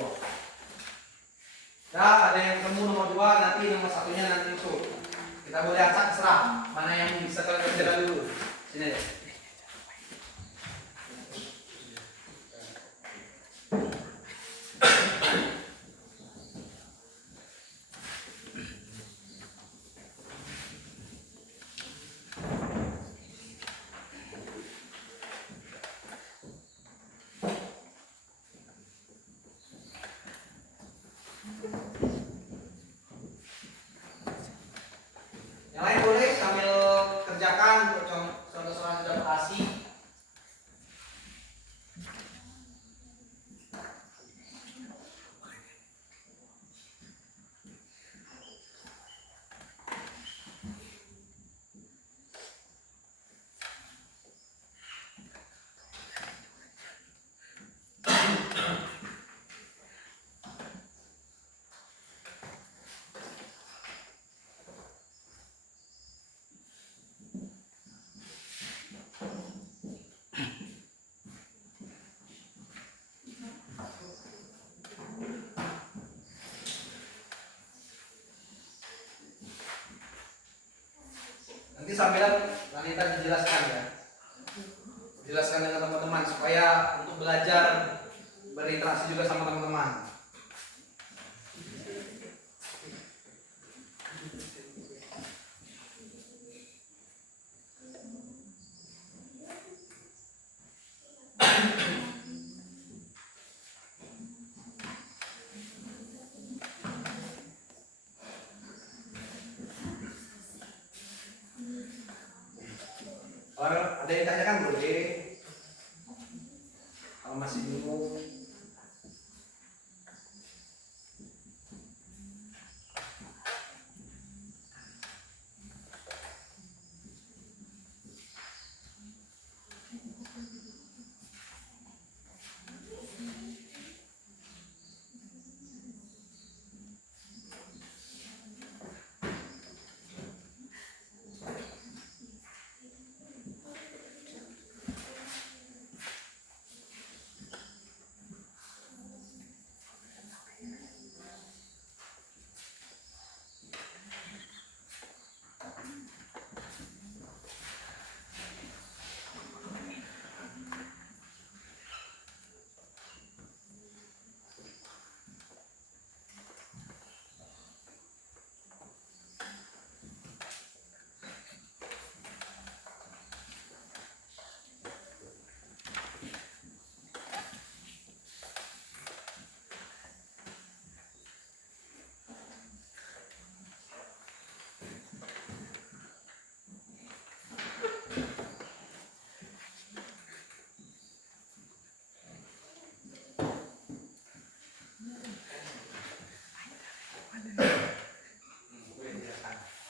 2. Nah, ada yang ketemu nomor 2, nanti nomor 1-nya nanti usul. Kita boleh acak serah mana yang bisa kalian kerjakan dulu. Sini aja. Yang lain boleh sambil kerjakan untuk contoh soal sudah berhasil. Nanti sambil Lanita dijelaskan ya. Jelaskan dengan teman-teman supaya untuk belajar berinteraksi juga sama teman-teman. Kalau ada yang tanyakan boleh. Kalau masih bingung.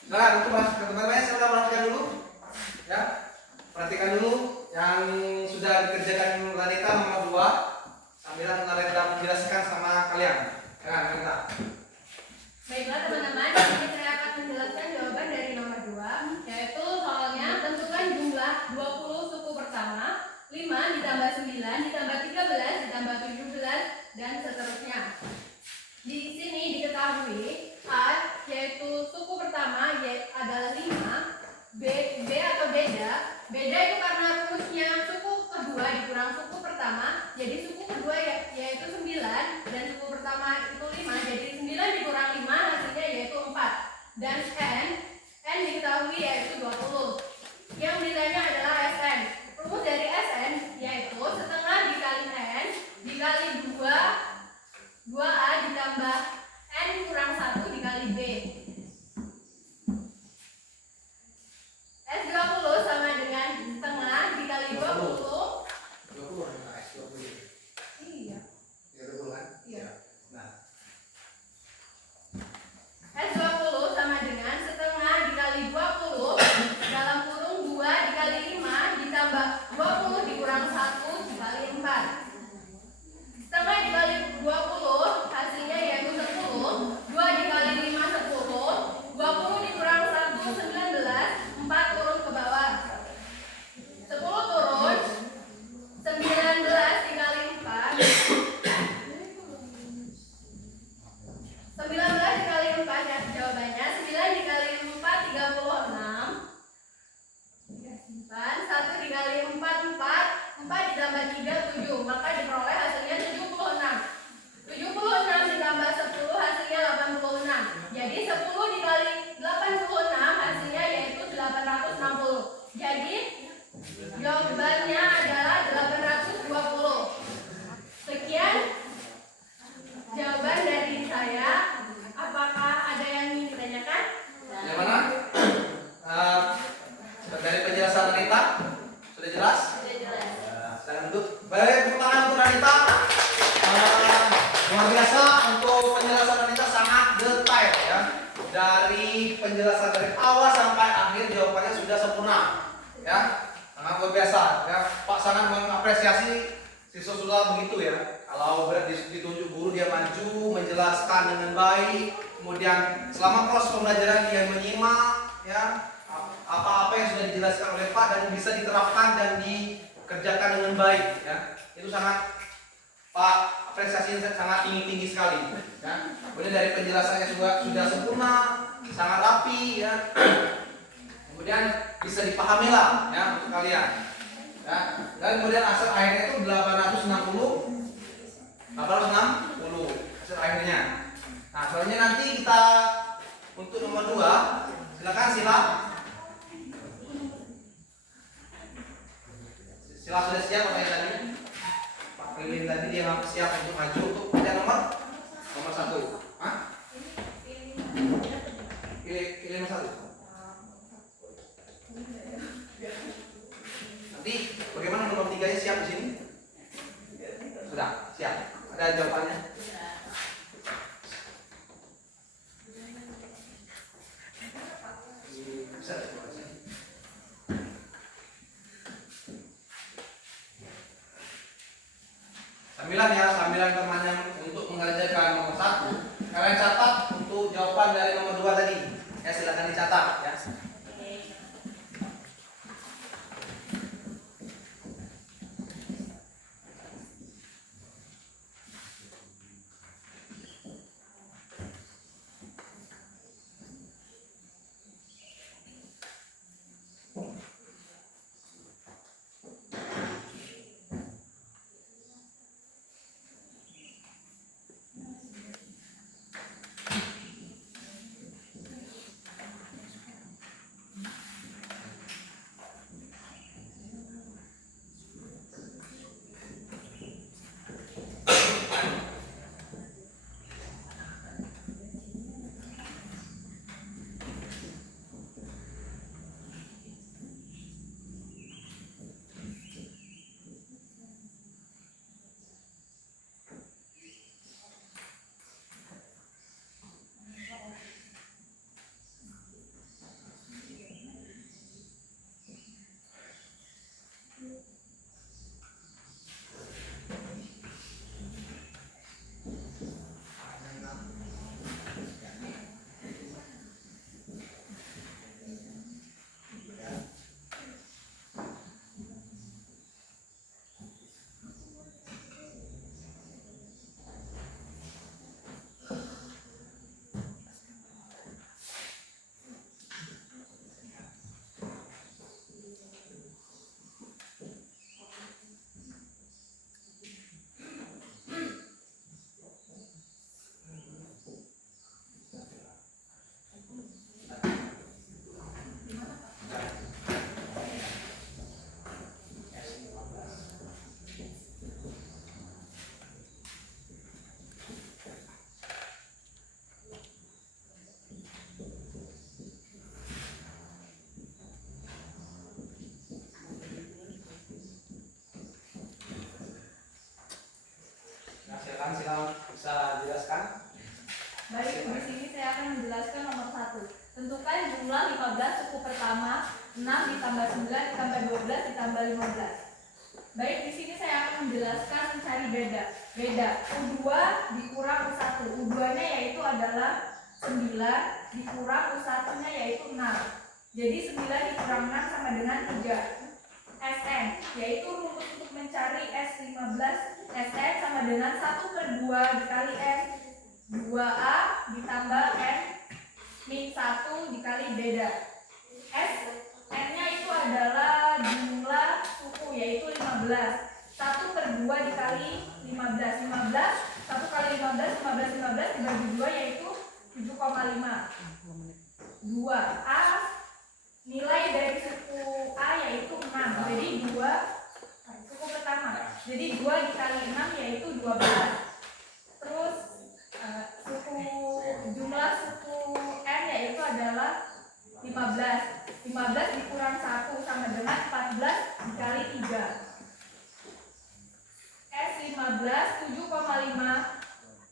Silakan untuk teman-teman saya sudah perhatikan dulu, ya. Perhatikan dulu yang sudah dikerjakan Lanita nomor 2. Sambil Lanita menjelaskan sama kalian. Silakan Lanita. Baiklah teman-teman, ini saya akan menjelaskan jawaban dari nomor 2, yaitu soalnya tentukan jumlah 20 suku pertama, 5 ditambah 9 ditambah 13 ditambah 17 dan seterusnya. Di sini diketahui A yaitu suku pertama adalah 5, B atau beda itu karena rumusnya suku kedua dikurang suku pertama, jadi suku kedua yaitu 9 dan suku pertama itu 5, jadi 9 dikurang 5 hasilnya yaitu 4. Dan N diketahui yaitu 20 yang nilainya adalah Sn. Rumus dari Sn yaitu setengah dikali N dikali 2A ditambah N kurang 1 dikali B. S20 sama dengan setengah dikali 20. 20 S 20. Iya. Ya 20 kan? Iya. Nah, S20 sama dengan setengah dikali 20 dalam kurung 2 dikali 5 ditambah 20 dikurang 1 dikali 4. Setengah dikali 20 hasilnya yaitu 10. 2 dikali 5 10. 20 dikurang 1 19. 4 turun ke bawah. 10 turun. 19 dikali 4. 19 dikali 4 ya jawabannya. 9 dikali 4 36. 1 dikali 4 4 ditambah 3 7, maka diperoleh hasilnya 76. 76 ditambah 10 hasilnya 86. Jadi 10 dikali 86 hasilnya yaitu 860. Jadi jawabannya adalah 820. Sekian jawaban dari saya. Apakah ada yang ingin ditanyakan? yang mana? Dari penjelasan Lanita sudah jelas? Sudah jelas. Silakan duduk. Baik, tepuk tangan untuk Lanita. Luar biasa untuk penjelasan Lanita, sangat detail ya. Dari penjelasan dari awal sampai akhir jawabannya sudah sempurna. Ya, sangat luar biasa. Ya, Pak sangat mengapresiasi siswa begitu ya. Kalau ditunjuk guru dia maju menjelaskan dengan baik, kemudian selama proses pembelajaran dia menyimak ya apa-apa yang sudah dijelaskan oleh Pak dan bisa diterapkan dan dikerjakan dengan baik ya. Itu sangat Pak apresiasinya sangat tinggi sekali ya. Kemudian dari penjelasannya sudah sempurna, sangat rapi ya. Kemudian bisa dipahami lah ya untuk kalian ya. Dan kemudian hasil akhirnya itu 860 hasil akhirnya. Nah, soalnya nanti kita untuk nomor 2 silakan Sila sudah siap apa yang tadi? Pak Prilin tadi dia siap untuk maju untuk pada nomor 1. Hah? Pilih nomor 1. Nanti bagaimana nomor 3-nya siap di sini? Sudah siap. Ada jawabannya? Bisa. Sambilan teman yang untuk mengerjakan nomor 1, kalian catat untuk jawaban dari nomor 2 tadi. Ya silakan dicatat ya. Sila bisa jelaskan? Baik, di sini saya akan menjelaskan nomor 1. Tentukan jumlah 15 suku pertama, 6 ditambah 9 ditambah 12 ditambah 15. Baik, di sini saya akan menjelaskan mencari beda. U2 dikurang U1. U2-nya yaitu adalah 9 dikurang U1-nya yaitu 6. Jadi 9 dikurang 6 sama dengan 3. Sn yaitu rumus untuk mencari S15. Sn sama dengan 1/2 dikali S 2A ditambah N min 1 dikali beda. S N-nya itu adalah jumlah suku yaitu 15. 1/2 dikali 15. 1 kali 15 dibagi 2 yaitu 7,5. 2A nilai dari suku A yaitu 6. Jadi 2 suku pertama. Jadi 2 dikali 6 yaitu 12. Terus jumlah suku N yaitu adalah 15. 15 dikurang 1 sama dengan 14 dikali 3. S15 7,5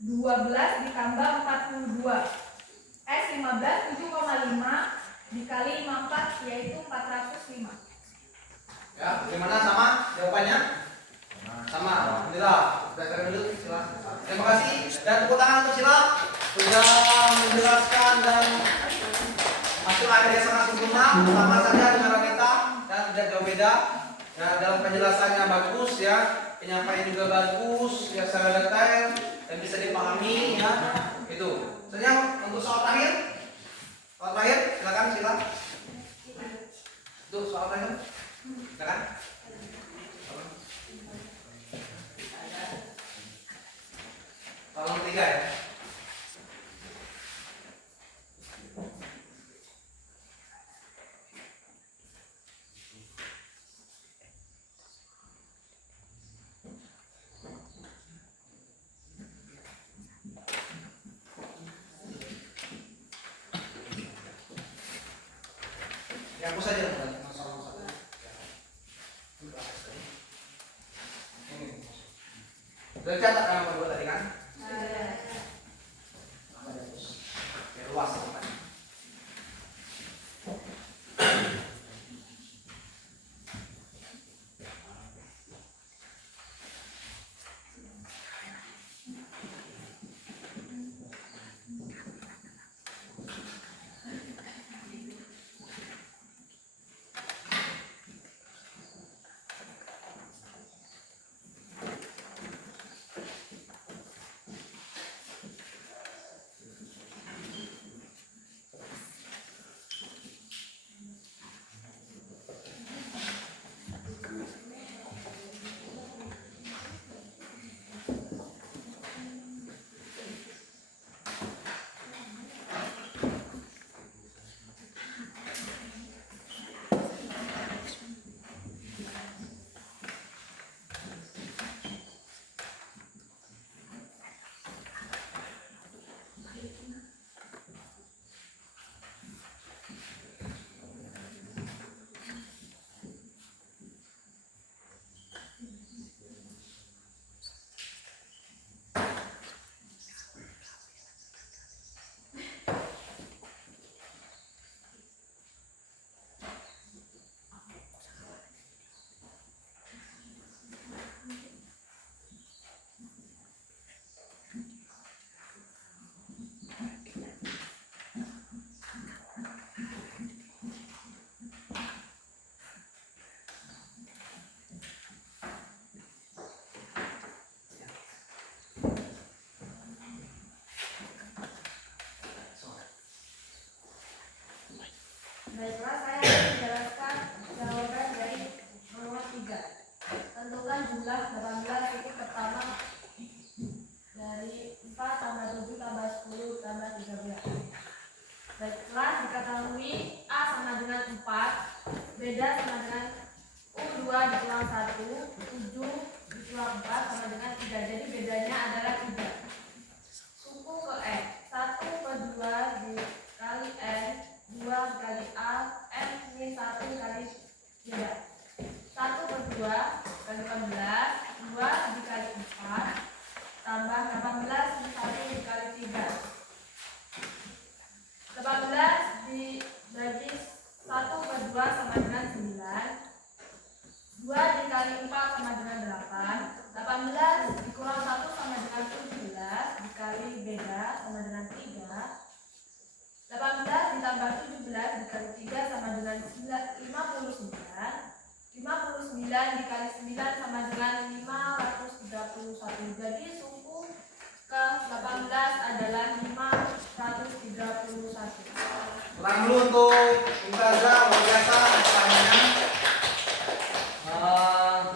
12 ditambah 42. S15 7,5 dikali 54 yaitu 405. Ya, bagaimana sama jawabannya? Sama. Alhamdulillah. Belajar dulu, silakan. Terima kasih dan tepuk tangan untuk Sila sudah menjelaskan dan masuk akhir yang sangat sempurna. Sama saja dengan Ranita dan tidak jauh beda. Dan dalam penjelasannya bagus ya, penyampaian juga bagus, ya secara detail dan bisa dipahami ya. Itu. Selanjutnya untuk soal terakhir. Soal terakhir, silakan Sila. Itu soal terakhir. Silakan. Soal nomor 3 ya. Hapus saja soal nomor 1. Ini. Sudah catat kan nomor 2 tadi kan? Luas tempatnya. Baiklah, saya akan menjelaskan jawaban dari nomor 3. Tentukan jumlah 18 suku pertama dari 4 tambah 7 tambah 10 tambah 13. Baiklah, diketahui A sama dengan 4, beda sama dengan U2 dikurang 1, 7 dikurang 4 sama dengan 3. Jadi bedanya adalah 3. Suku ke N, 1/2 dikali N 2 kali A N min 1 kali beda. 1/2 kali 18 2 dikali 4 tambah 18 18 dikali 3. 18 dibagi 1/2 sama dengan 9. 2 dikali 4 sama dengan 8. 18 dikurang 1 sama dengan 17. Dikali beda sama dengan 3. 18 ditambah 17 dikali 3 sama dengan 59. 59 dikali 9 sama dengan 531. Jadi suku ke 18 adalah 531. Pertanyaan dulu untuk Ustazah luar biasa pertanyaannya.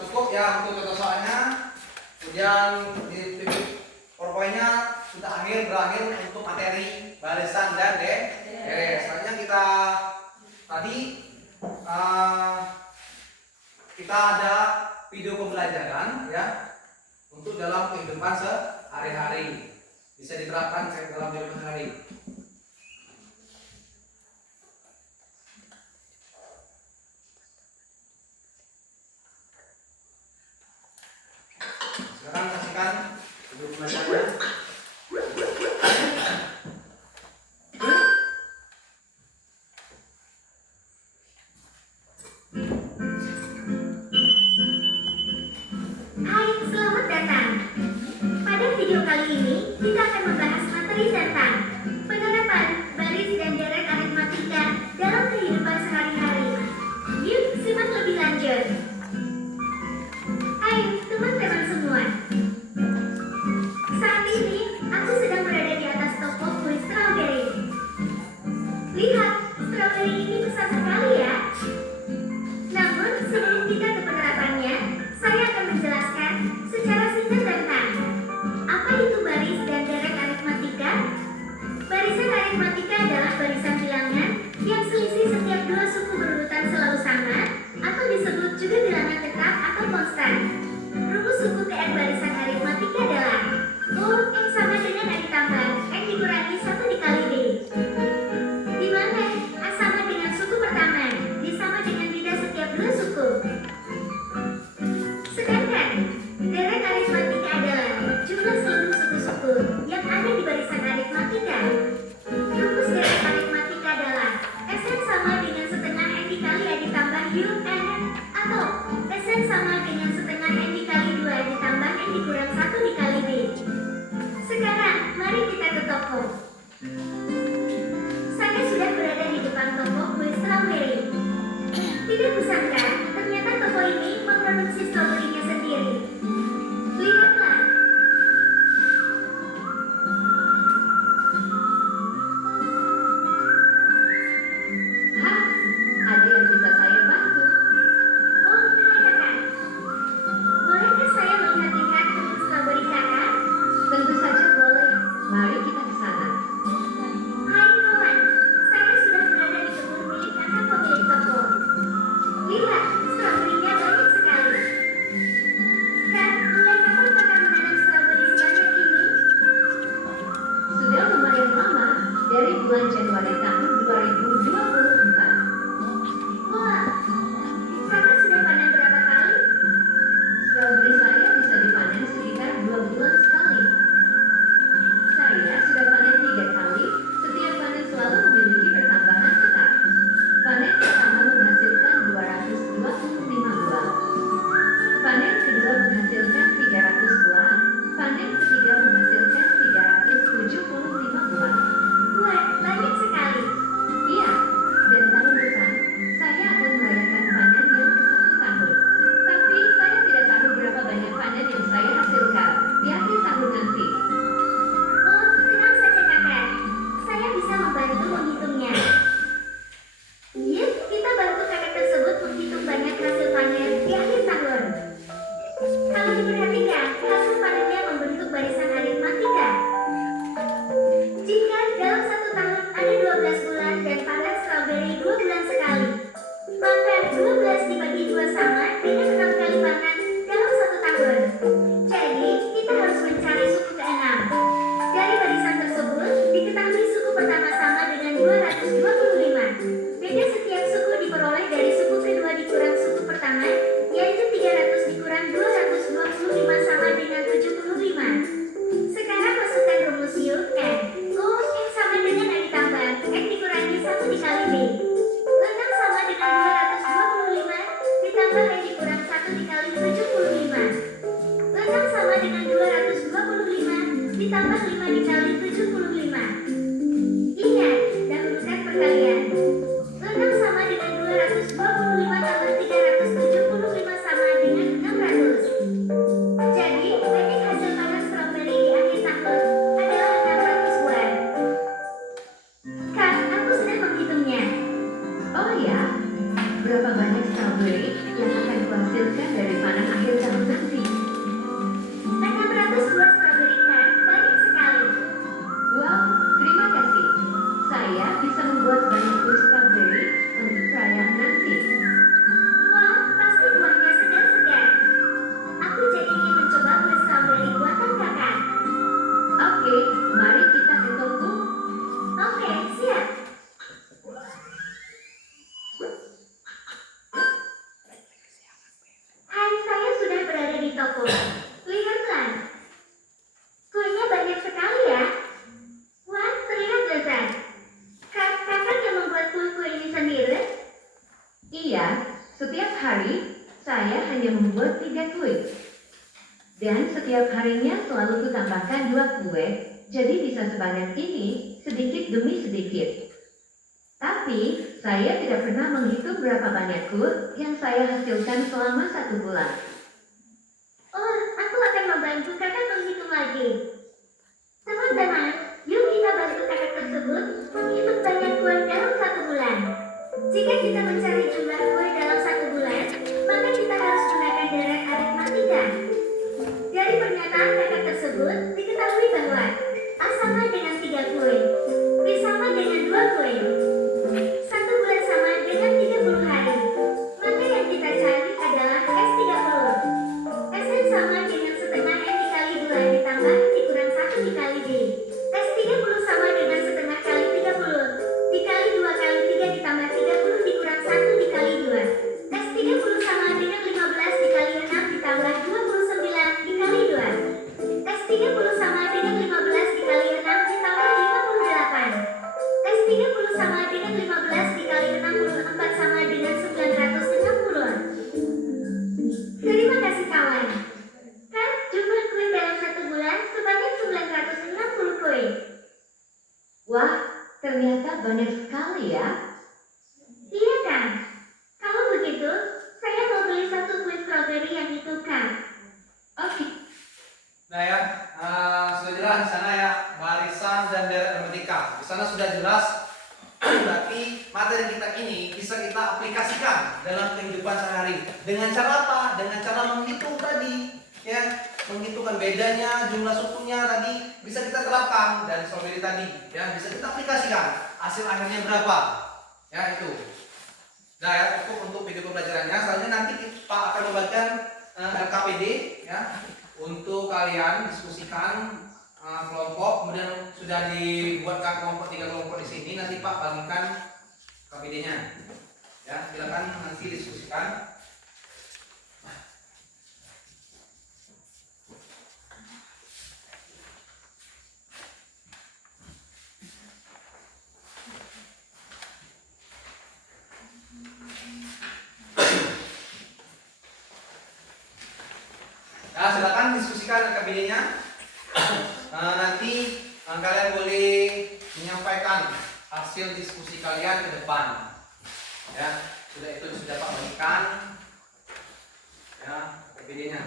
Cukup ya untuk contoh soalnya. Kemudian di titik powerpointnya sudah berakhir untuk materi barisan dan deret. Selanjutnya kita ada video pembelajaran ya untuk dalam kehidupan sehari-hari, bisa diterapkan dalam kehidupan sehari. Sekarang saksikan video pembelajarannya. Hai, selamat datang. Pada video kali ini, kita akan membahas materi tentang penerapan baris dan deret aritmatika dalam kehidupan sehari-hari. Yuk, simak lebih lanjut. Hai, teman-teman semua. Saat ini, aku sedang berada di atas toko kue strawberry. Lihat, strawberry ini besar sekali ya. Namun, sebelum kita ke penerapannya, saya akan menjelaskan secara singkat tentang apa itu baris dan deret aritmatika. Barisan aritmatika adalah barisan bilangan yang selisih setiap dua suku berurutan selalu sama atau disebut juga bilangan tetap atau konstan. Rumus suku TN barisan aritmatika adalah O yang sama dengan A ditambah N dikurangi 1 dikali D, di mana A sama dengan suku pertama, D sama dengan bida setiap dua suku. Sedangkan deret aritmatika adalah jumlah seluruh suku-suku yang ada di barisan aritmatika. Rumus deret aritmatika adalah Sn sama dengan setengah N dikali A ditambah UN, atau Sn sama dengan setengah N dikali 2 ditambah N dikurang 1 dikali D. Sekarang, mari kita ke toko. Saya sudah berada di depan toko kue strawberry. Tidak kusangka, ternyata toko ini memproduksi stroberinya sendiri. Lihatlah. Hah, ada yang bisa saya bantu? Oh, hai kakak. Bolehkah saya melihat-lihat kebun stroberi kakak? Tentu saja boleh. Mari kita ke sana. Hai kawan, saya sudah berada di kebun milik kakak pemilik toko. Lihat, stroberinya banyak sekali. Kak, mulai kapan kakak menanam stroberi sebanyak ini? Sudah lumayan lama, dari bulan Januari tahun 2024. Wah, kakak sudah panen berapa kali? Strawberry saya bisa dipanen sekitar 2 bulan sekali. Saya sudah panen 3 kali, setiap panen selalu memiliki pertambahan tetap. Panen pertama menghasilkan 225 buah. Panen kedua menghasilkan 300 buah. Panen ketiga menghasilkan 375 buah. Wah, banyak sekali. 25 dikali 75. Ingat, dahulukan perkalian. 6 sama dengan 225 tambah 375 sama dengan 600. Jadi, banyak hasil panen stroberi di akhir tahun adalah 600 buah. Kak, aku sudah menghitungnya. Oh ya, berapa banyak strawberry yang akan kuhasilkan dari panen akhir tahun nanti? 600 buah stroberi, Kak. Banyak sekali. Wow, terima kasih. Saya bisa membuat banyak kue strawberry untuk perayaan nanti. Wah, pasti buahnya segar-segar. Aku jadi ingin mencoba kue stroberi buatan kakak. Oke, mari kita ke toko. Oke, siap. Hai, saya sudah berada di toko. Lihatlah. Kuenya banyak sekali ya. Wah, terlihat lezat. Kakak yang membuat kue ini sendiri? Iya, setiap hari saya hanya membuat 3 kue. Dan setiap harinya selalu kutambahkan 2 kue, jadi bisa sebanyak ini sedikit demi sedikit. Tapi saya tidak pernah menghitung berapa banyak kue yang saya hasilkan selama 1 bulan. Oh, aku akan membantu kakak menghitung lagi. Teman-teman, yuk kita bantu kakak tersebut menghitung banyak kue dalam 1 bulan. Jika kita mencari jumlah kue dalam 1 bulan, maka kita harus gunakan deret aritmatika. Dari pernyataan kakak tersebut, diketahui bahwa A sama dengan 3 kue, B sama dengan 2 kue, 1 bulan sama dengan 30 hari. Maka yang kita cari adalah S30. Sn sama dengan setengah N dikali 2 ditambah dikurang 1 dikali D. S30 sama dengan setengah kali 30 dikali 2 kali 3 ditambah 30 dikurang 1 dikali 2. S30 sama dengan 15 dikali 6 ditambah 29 dikali 2. S30 sama dengan 15 dikali 6 ditambah 58. S30 sama dengan 15 dikali 64 sama dengan 960. Terima kasih kawan. Kan jumlah kue dalam 1 bulan sebanyak 960 kue. Wah, ternyata banyak sekali ya. Iya kan? Kalau begitu, saya mau beli 1 kue stroberi yang itu kan. Oke, Nah ya, sudah jelas di sana ya barisan dan deret aritmatika. Di sana sudah jelas. Berarti materi kita ini bisa kita aplikasikan dalam kehidupan sehari. Dengan cara apa? Dengan cara menghitung tadi, ya, menghitungkan bedanya, jumlah sukunya tadi bisa kita terapkan dari strawberry tadi, ya, bisa kita aplikasikan. Hasil akhirnya berapa? Ya itu. Nah ya, itu untuk video pembelajarannya. Selanjutnya nanti Pak akan membagikan LKPD, ya, untuk kalian diskusikan kelompok, kemudian sudah dibuatkan kelompok 3 kelompok di sini. Nanti Pak bagikan KPD-nya. Ya, silakan nanti diskusikan. Nah, silakan diskusikan KPD-nya. Nanti kalian boleh menyampaikan hasil diskusi kalian ke depan. Ya, sudah itu sudah Pak bagikan. Ya, KPD-nya.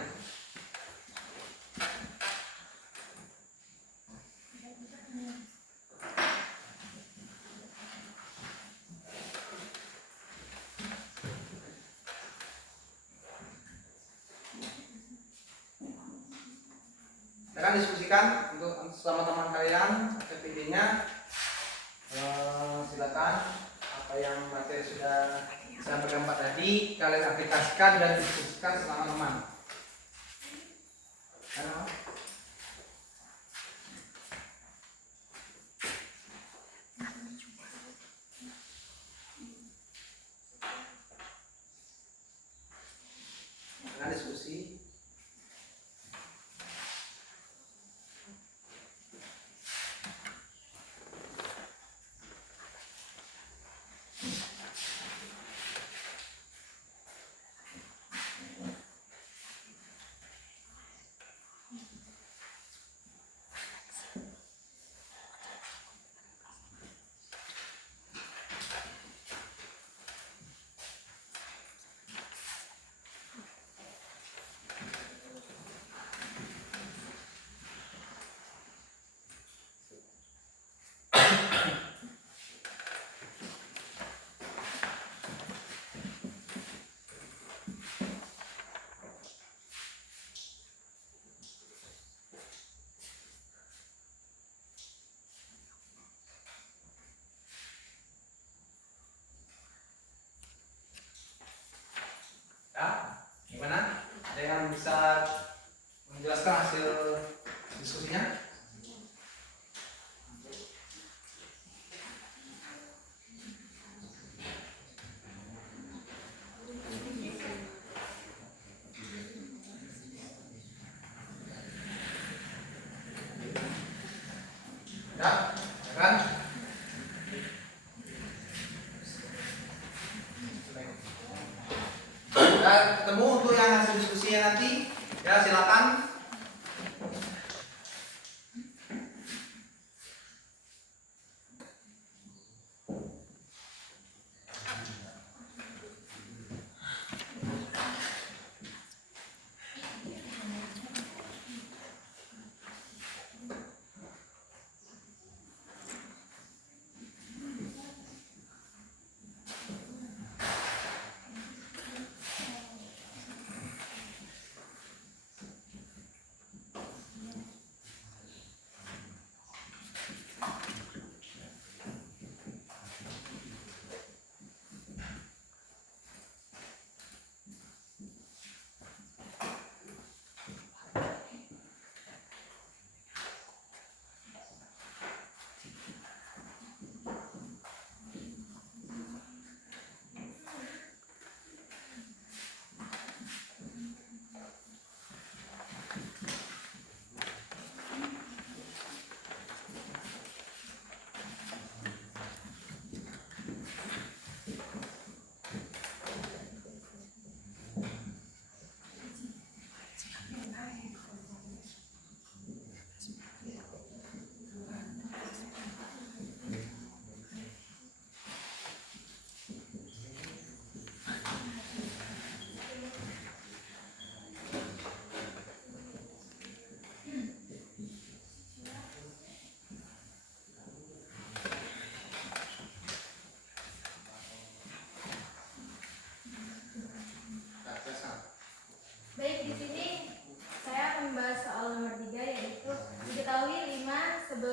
Silakan diskusikan untuk sama teman kalian KPD-nya. Silakan apa yang materi sudah saya sampaikan Pak tadi kalian aplikasikan dan diskusikan selama teman. Halo. Silakan diskusi.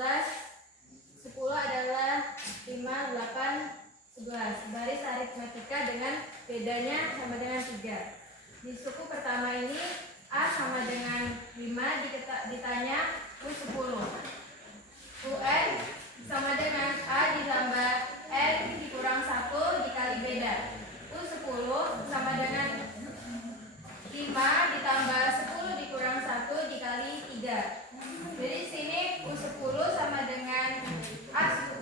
10 adalah 5, 8, 11. Baris aritmetika dengan bedanya sama dengan 3. Di suku pertama ini A sama dengan 5 ditanya U10. UN sama dengan A ditambah N dikurang 1 dikali beda. U10 sama dengan 5 ditambah 10 dikurang 1 dikali 3. Jadi sini U10 sama dengan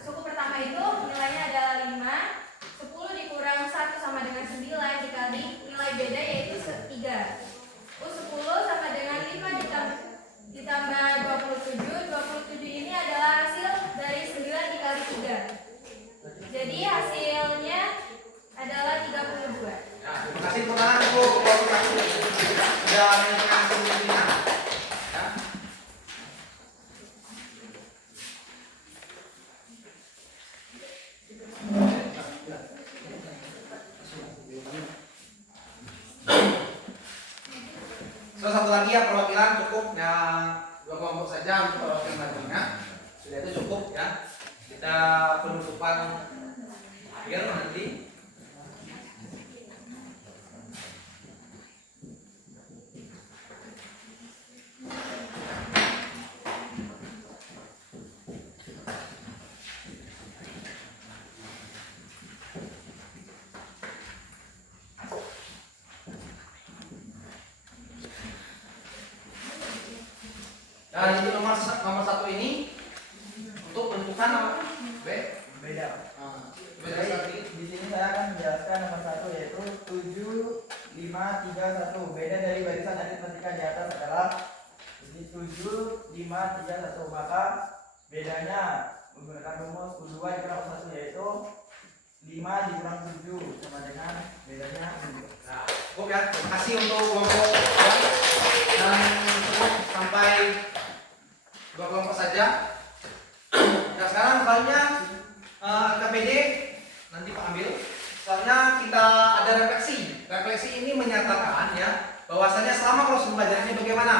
suku pertama itu nilainya adalah 5. 10 dikurang 1 sama dengan 9 dikali nilai beda yaitu 3. U10 sama dengan 5 ditambah 27. 27 ini adalah hasil dari 9 dikali 3. Jadi hasilnya adalah 32. Nah, terima kasih teman-teman untuk sudah menentukan solusinya. Ya. So, satu lagi ya perwakilan cukup ya 2 kelompok saja untuk perwakilan bajunya. Sudah itu cukup ya. Kita penutupan akhir nanti. Dan untuk nomor 1 ini untuk menentukan apa? Beda. Beda Jadi di sini saya akan menjelaskan nomor 1 yaitu 7, 5, 3, 1. Beda dari barisan aritmetika di atas adalah jadi 7, 5, 3, 1. Maka bedanya menggunakan rumus U2 dikurang U1 yaitu 5 dikurang 7 sama dengan bedanya 7. Nah, cukup ya. Terima kasih untuk kelompok ya. Dan cukup sampai 2 kelompok saja. Nah, sekarang soalnya KPD nanti Pak ambil. Soalnya kita ada refleksi. Refleksi ini menyatakan ya bahwasanya selama proses pembelajarannya bagaimana?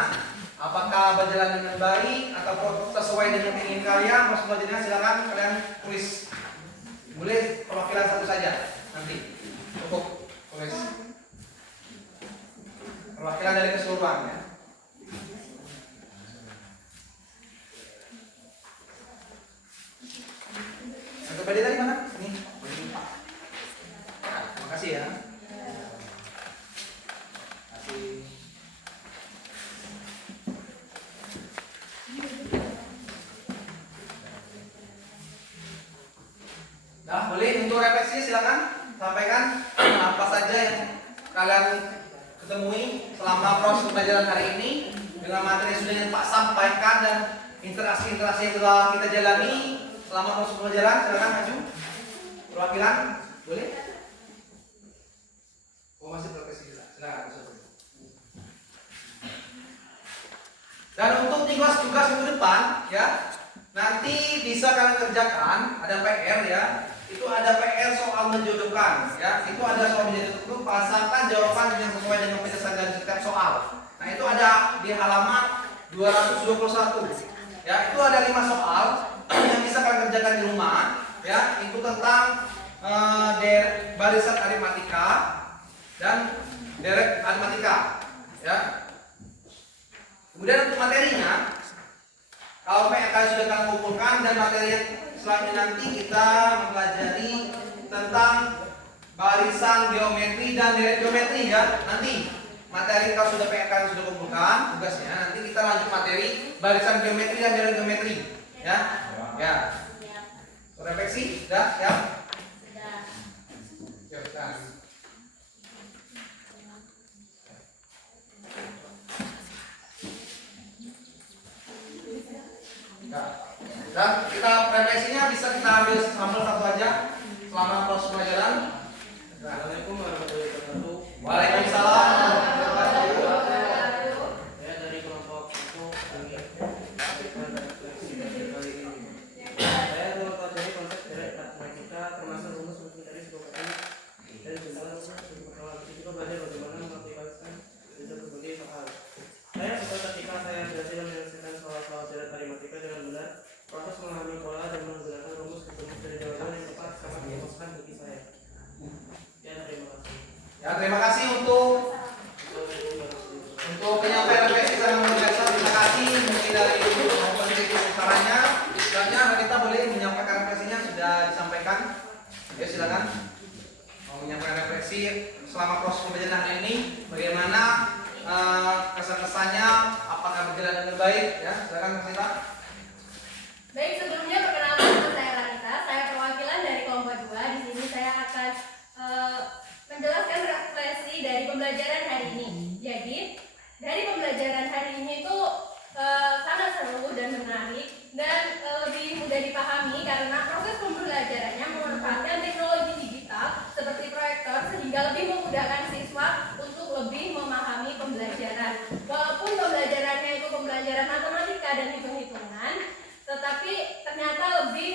Apakah berjalan dengan baik atau sesuai dengan keinginan kalian? Proses belajarnya silakan kalian tulis. Boleh perwakilan satu saja nanti. Cukup tulis. Perwakilan dari keseluruhan ya. Yang kepada tadi mana? Nih. Terima kasih ya. Terima kasih. Nah, boleh untuk refleksi silakan sampaikan apa saja yang kalian ketemui selama proses pembelajaran hari ini dengan materi yang sudah Pak sampaikan dan interaksi-interaksi yang telah kita jalani selama proses pembelajaran. Silakan maju. Perwakilan boleh? Oh, masih refleksi silakan. Dan untuk tugas-tugas minggu depan ya nanti bisa kalian kerjakan, ada PR ya. Itu ada PR soal menjodohkan ya. Itu ada soal menjodohkan itu pasangkan jawaban yang sesuai dengan penyelesaian dari setiap soal. Nah, itu ada di halaman 221. Ya, itu ada 5 soal yang bisa kalian kerjakan di rumah ya. Itu tentang barisan aritmatika dan deret aritmatika ya. Kemudian untuk materinya, kalau PK sudah kalian kumpulkan dan materi yang selanjutnya nanti kita mempelajari tentang barisan geometri dan deret geometri ya. Nanti materi kalau sudah PK sudah kumpulkan tugasnya, nanti kita lanjut materi barisan geometri dan deret geometri ya. Ya. Refleksi sudah siap? Sudah. Siap. Dan kita refleksinya bisa kita ambil sampel satu aja selama proses pembelajaran. Assalamualaikum warahmatullahi wabarakatuh. Waalaikumsalam. Saya dari kelompok itu melakukan refleksi pada kali ini. Saya telah pelajari konsep deret aritmatika termasuk rumus mencari sebuah dan jumlah rumus untuk pertama juga belajar bagaimana mengaplikasikan dari berbagai soal. Saya suka ketika saya berhasil menyelesaikan soal-soal deret aritmatika dengan benar. Proses Ya silakan mau menyampaikan refleksi selama proses pembelajaran hari ini, bagaimana kesan-kesannya, apakah berjalan dengan baik? Ya silakan Mas Nita. Baik, sebelumnya perkenalkan nama saya Ranita, saya perwakilan dari kelompok 2. Di sini saya akan menjelaskan refleksi dari pembelajaran hari ini. Jadi, dari pembelajaran hari ini itu sangat seru dan menarik dan lebih mudah dipahami karena proses pembelajarannya memanfaatkan teknologi digital seperti proyektor sehingga lebih memudahkan siswa untuk lebih memahami pembelajaran. Walaupun pembelajarannya itu pembelajaran matematika dan hitung-hitungan, tetapi ternyata lebih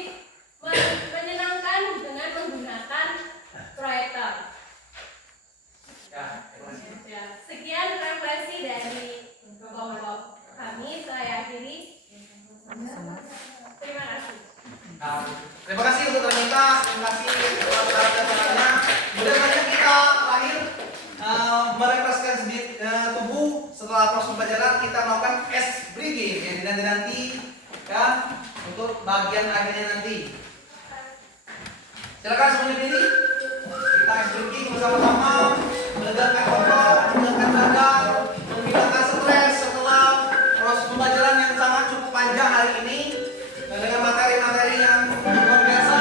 menyenangkan dengan menggunakan proyektor. Ya, sekian refleksi dari kelompok kami. Saya akhiri. Terima kasih. Terima kasih untuk Ranita, terima kasih atas acaranya. Kemudian saja kita terakhir merefreshkan sedikit tubuh setelah proses pembelajaran. Kita melakukan ice breathing yang dinanti-nanti ya untuk bagian akhirnya nanti. Silakan semuanya berdiri. Kita ice breathing bersama-sama, menegakkan otot, menegakkan dada, menghilangkan stres setelah proses pembelajaran yang sangat cukup panjang hari ini dengan materi-materi yang luar biasa.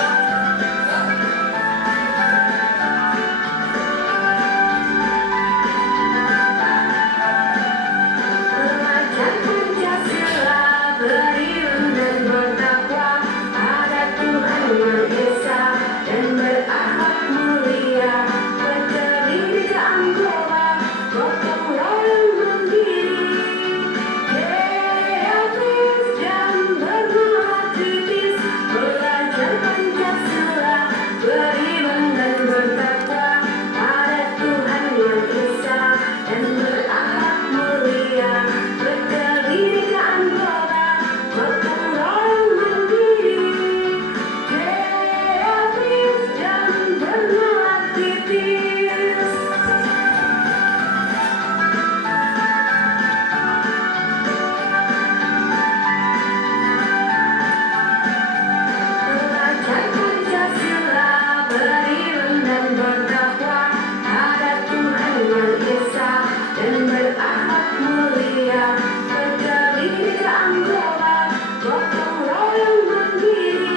Belajar Pancasila, beriman dan bertakwa pada Tuhan Yang Esa dan berakhlak mulia, berkebinekaan global, gotong royong mandiri, kreatif dan bernalar kritis. Belajar Pancasila, beriman dan bertakwa pada Tuhan Yang Esa dan berakhlak mulia, berkebinekaan global, gotong royong mandiri, kreatif dan bernalar kritis. Belajar Pancasila, beriman dan bertakwa pada Tuhan Yang Esa dan berakhlak mulia, berkebinekaan global, gotong royong mandiri,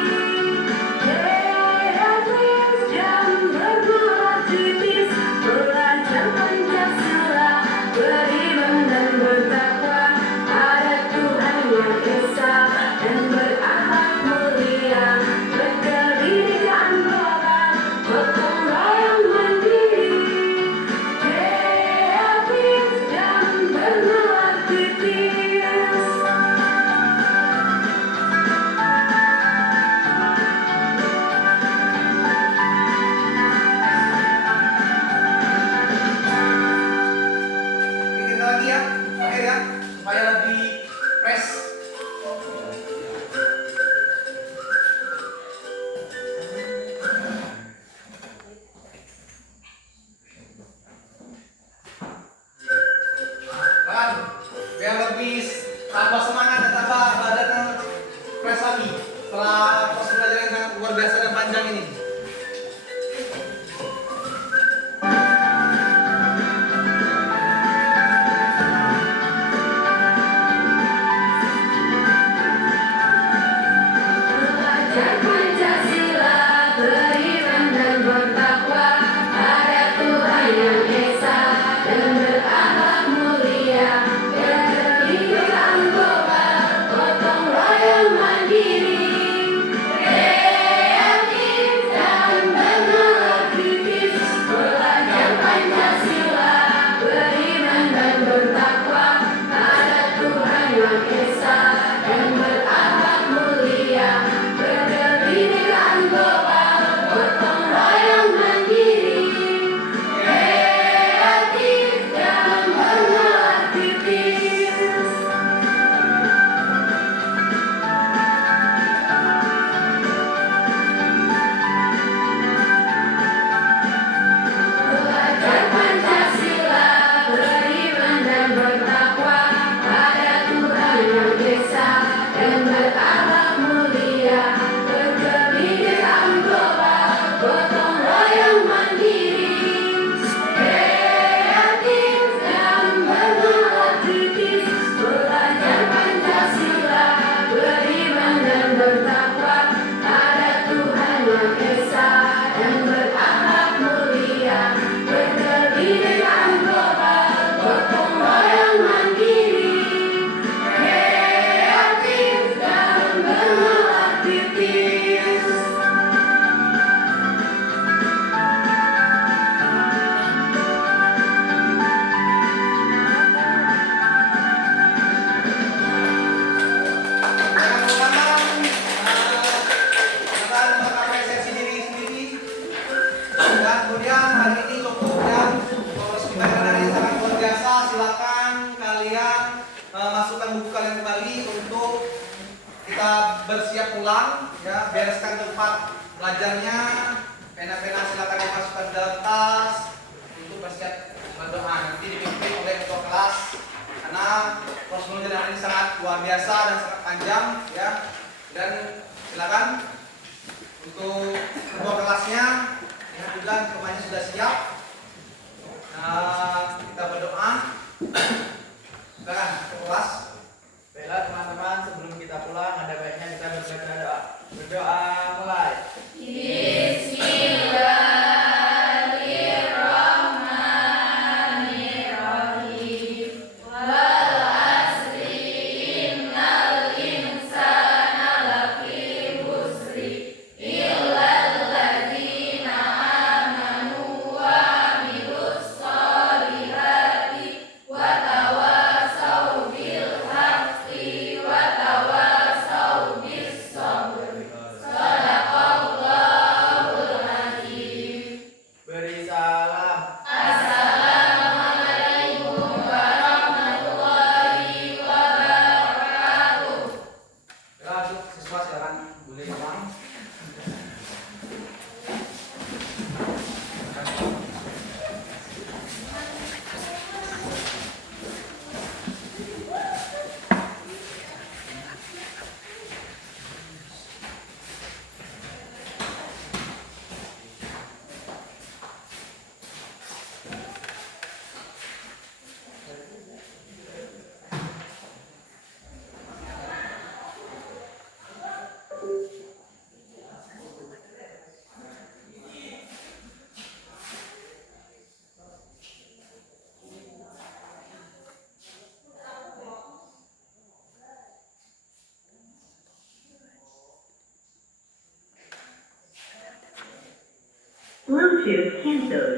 kreatif dan bernalar kritis. Belajar Pancasila, beriman dan bertakwa pada Tuhan Yang Esa dan berakhlak mulia, berkebinekaan global, gotong royong mandiri, kreatif dan bernalar kritis. Oke, kita lagi ya, akhir ya, supaya lebih fresh. Kan, biar lebih tambah semangat dan tambah badan fresh lagi setelah proses pembelajaran yang sangat luar biasa dan panjang ini. Belajar Pancasila, beriman dan bertakwa pada Tuhan Yang Esa dan berakhlak mulia, berkebinekaan global, gotong royong mandiri, ya, bereskan tempat belajarnya. Pena-pena silakan dimasukkan ke dalam tas untuk bersiap berdoa. Nanti dipimpin oleh ketua kelas karena proses belajar ini sangat luar biasa dan sangat panjang ya. Dan silakan untuk ketua kelasnya yang bilang kemanya sudah siap. Nah, kita berdoa. Silakan ke kelas. Baiklah teman-teman, sebelum kita pulang ada baiknya kita berbaca doa. Berdoa mulai. Beri salam. Ya, siswa silakan boleh pulang. Bluetooth cancelled.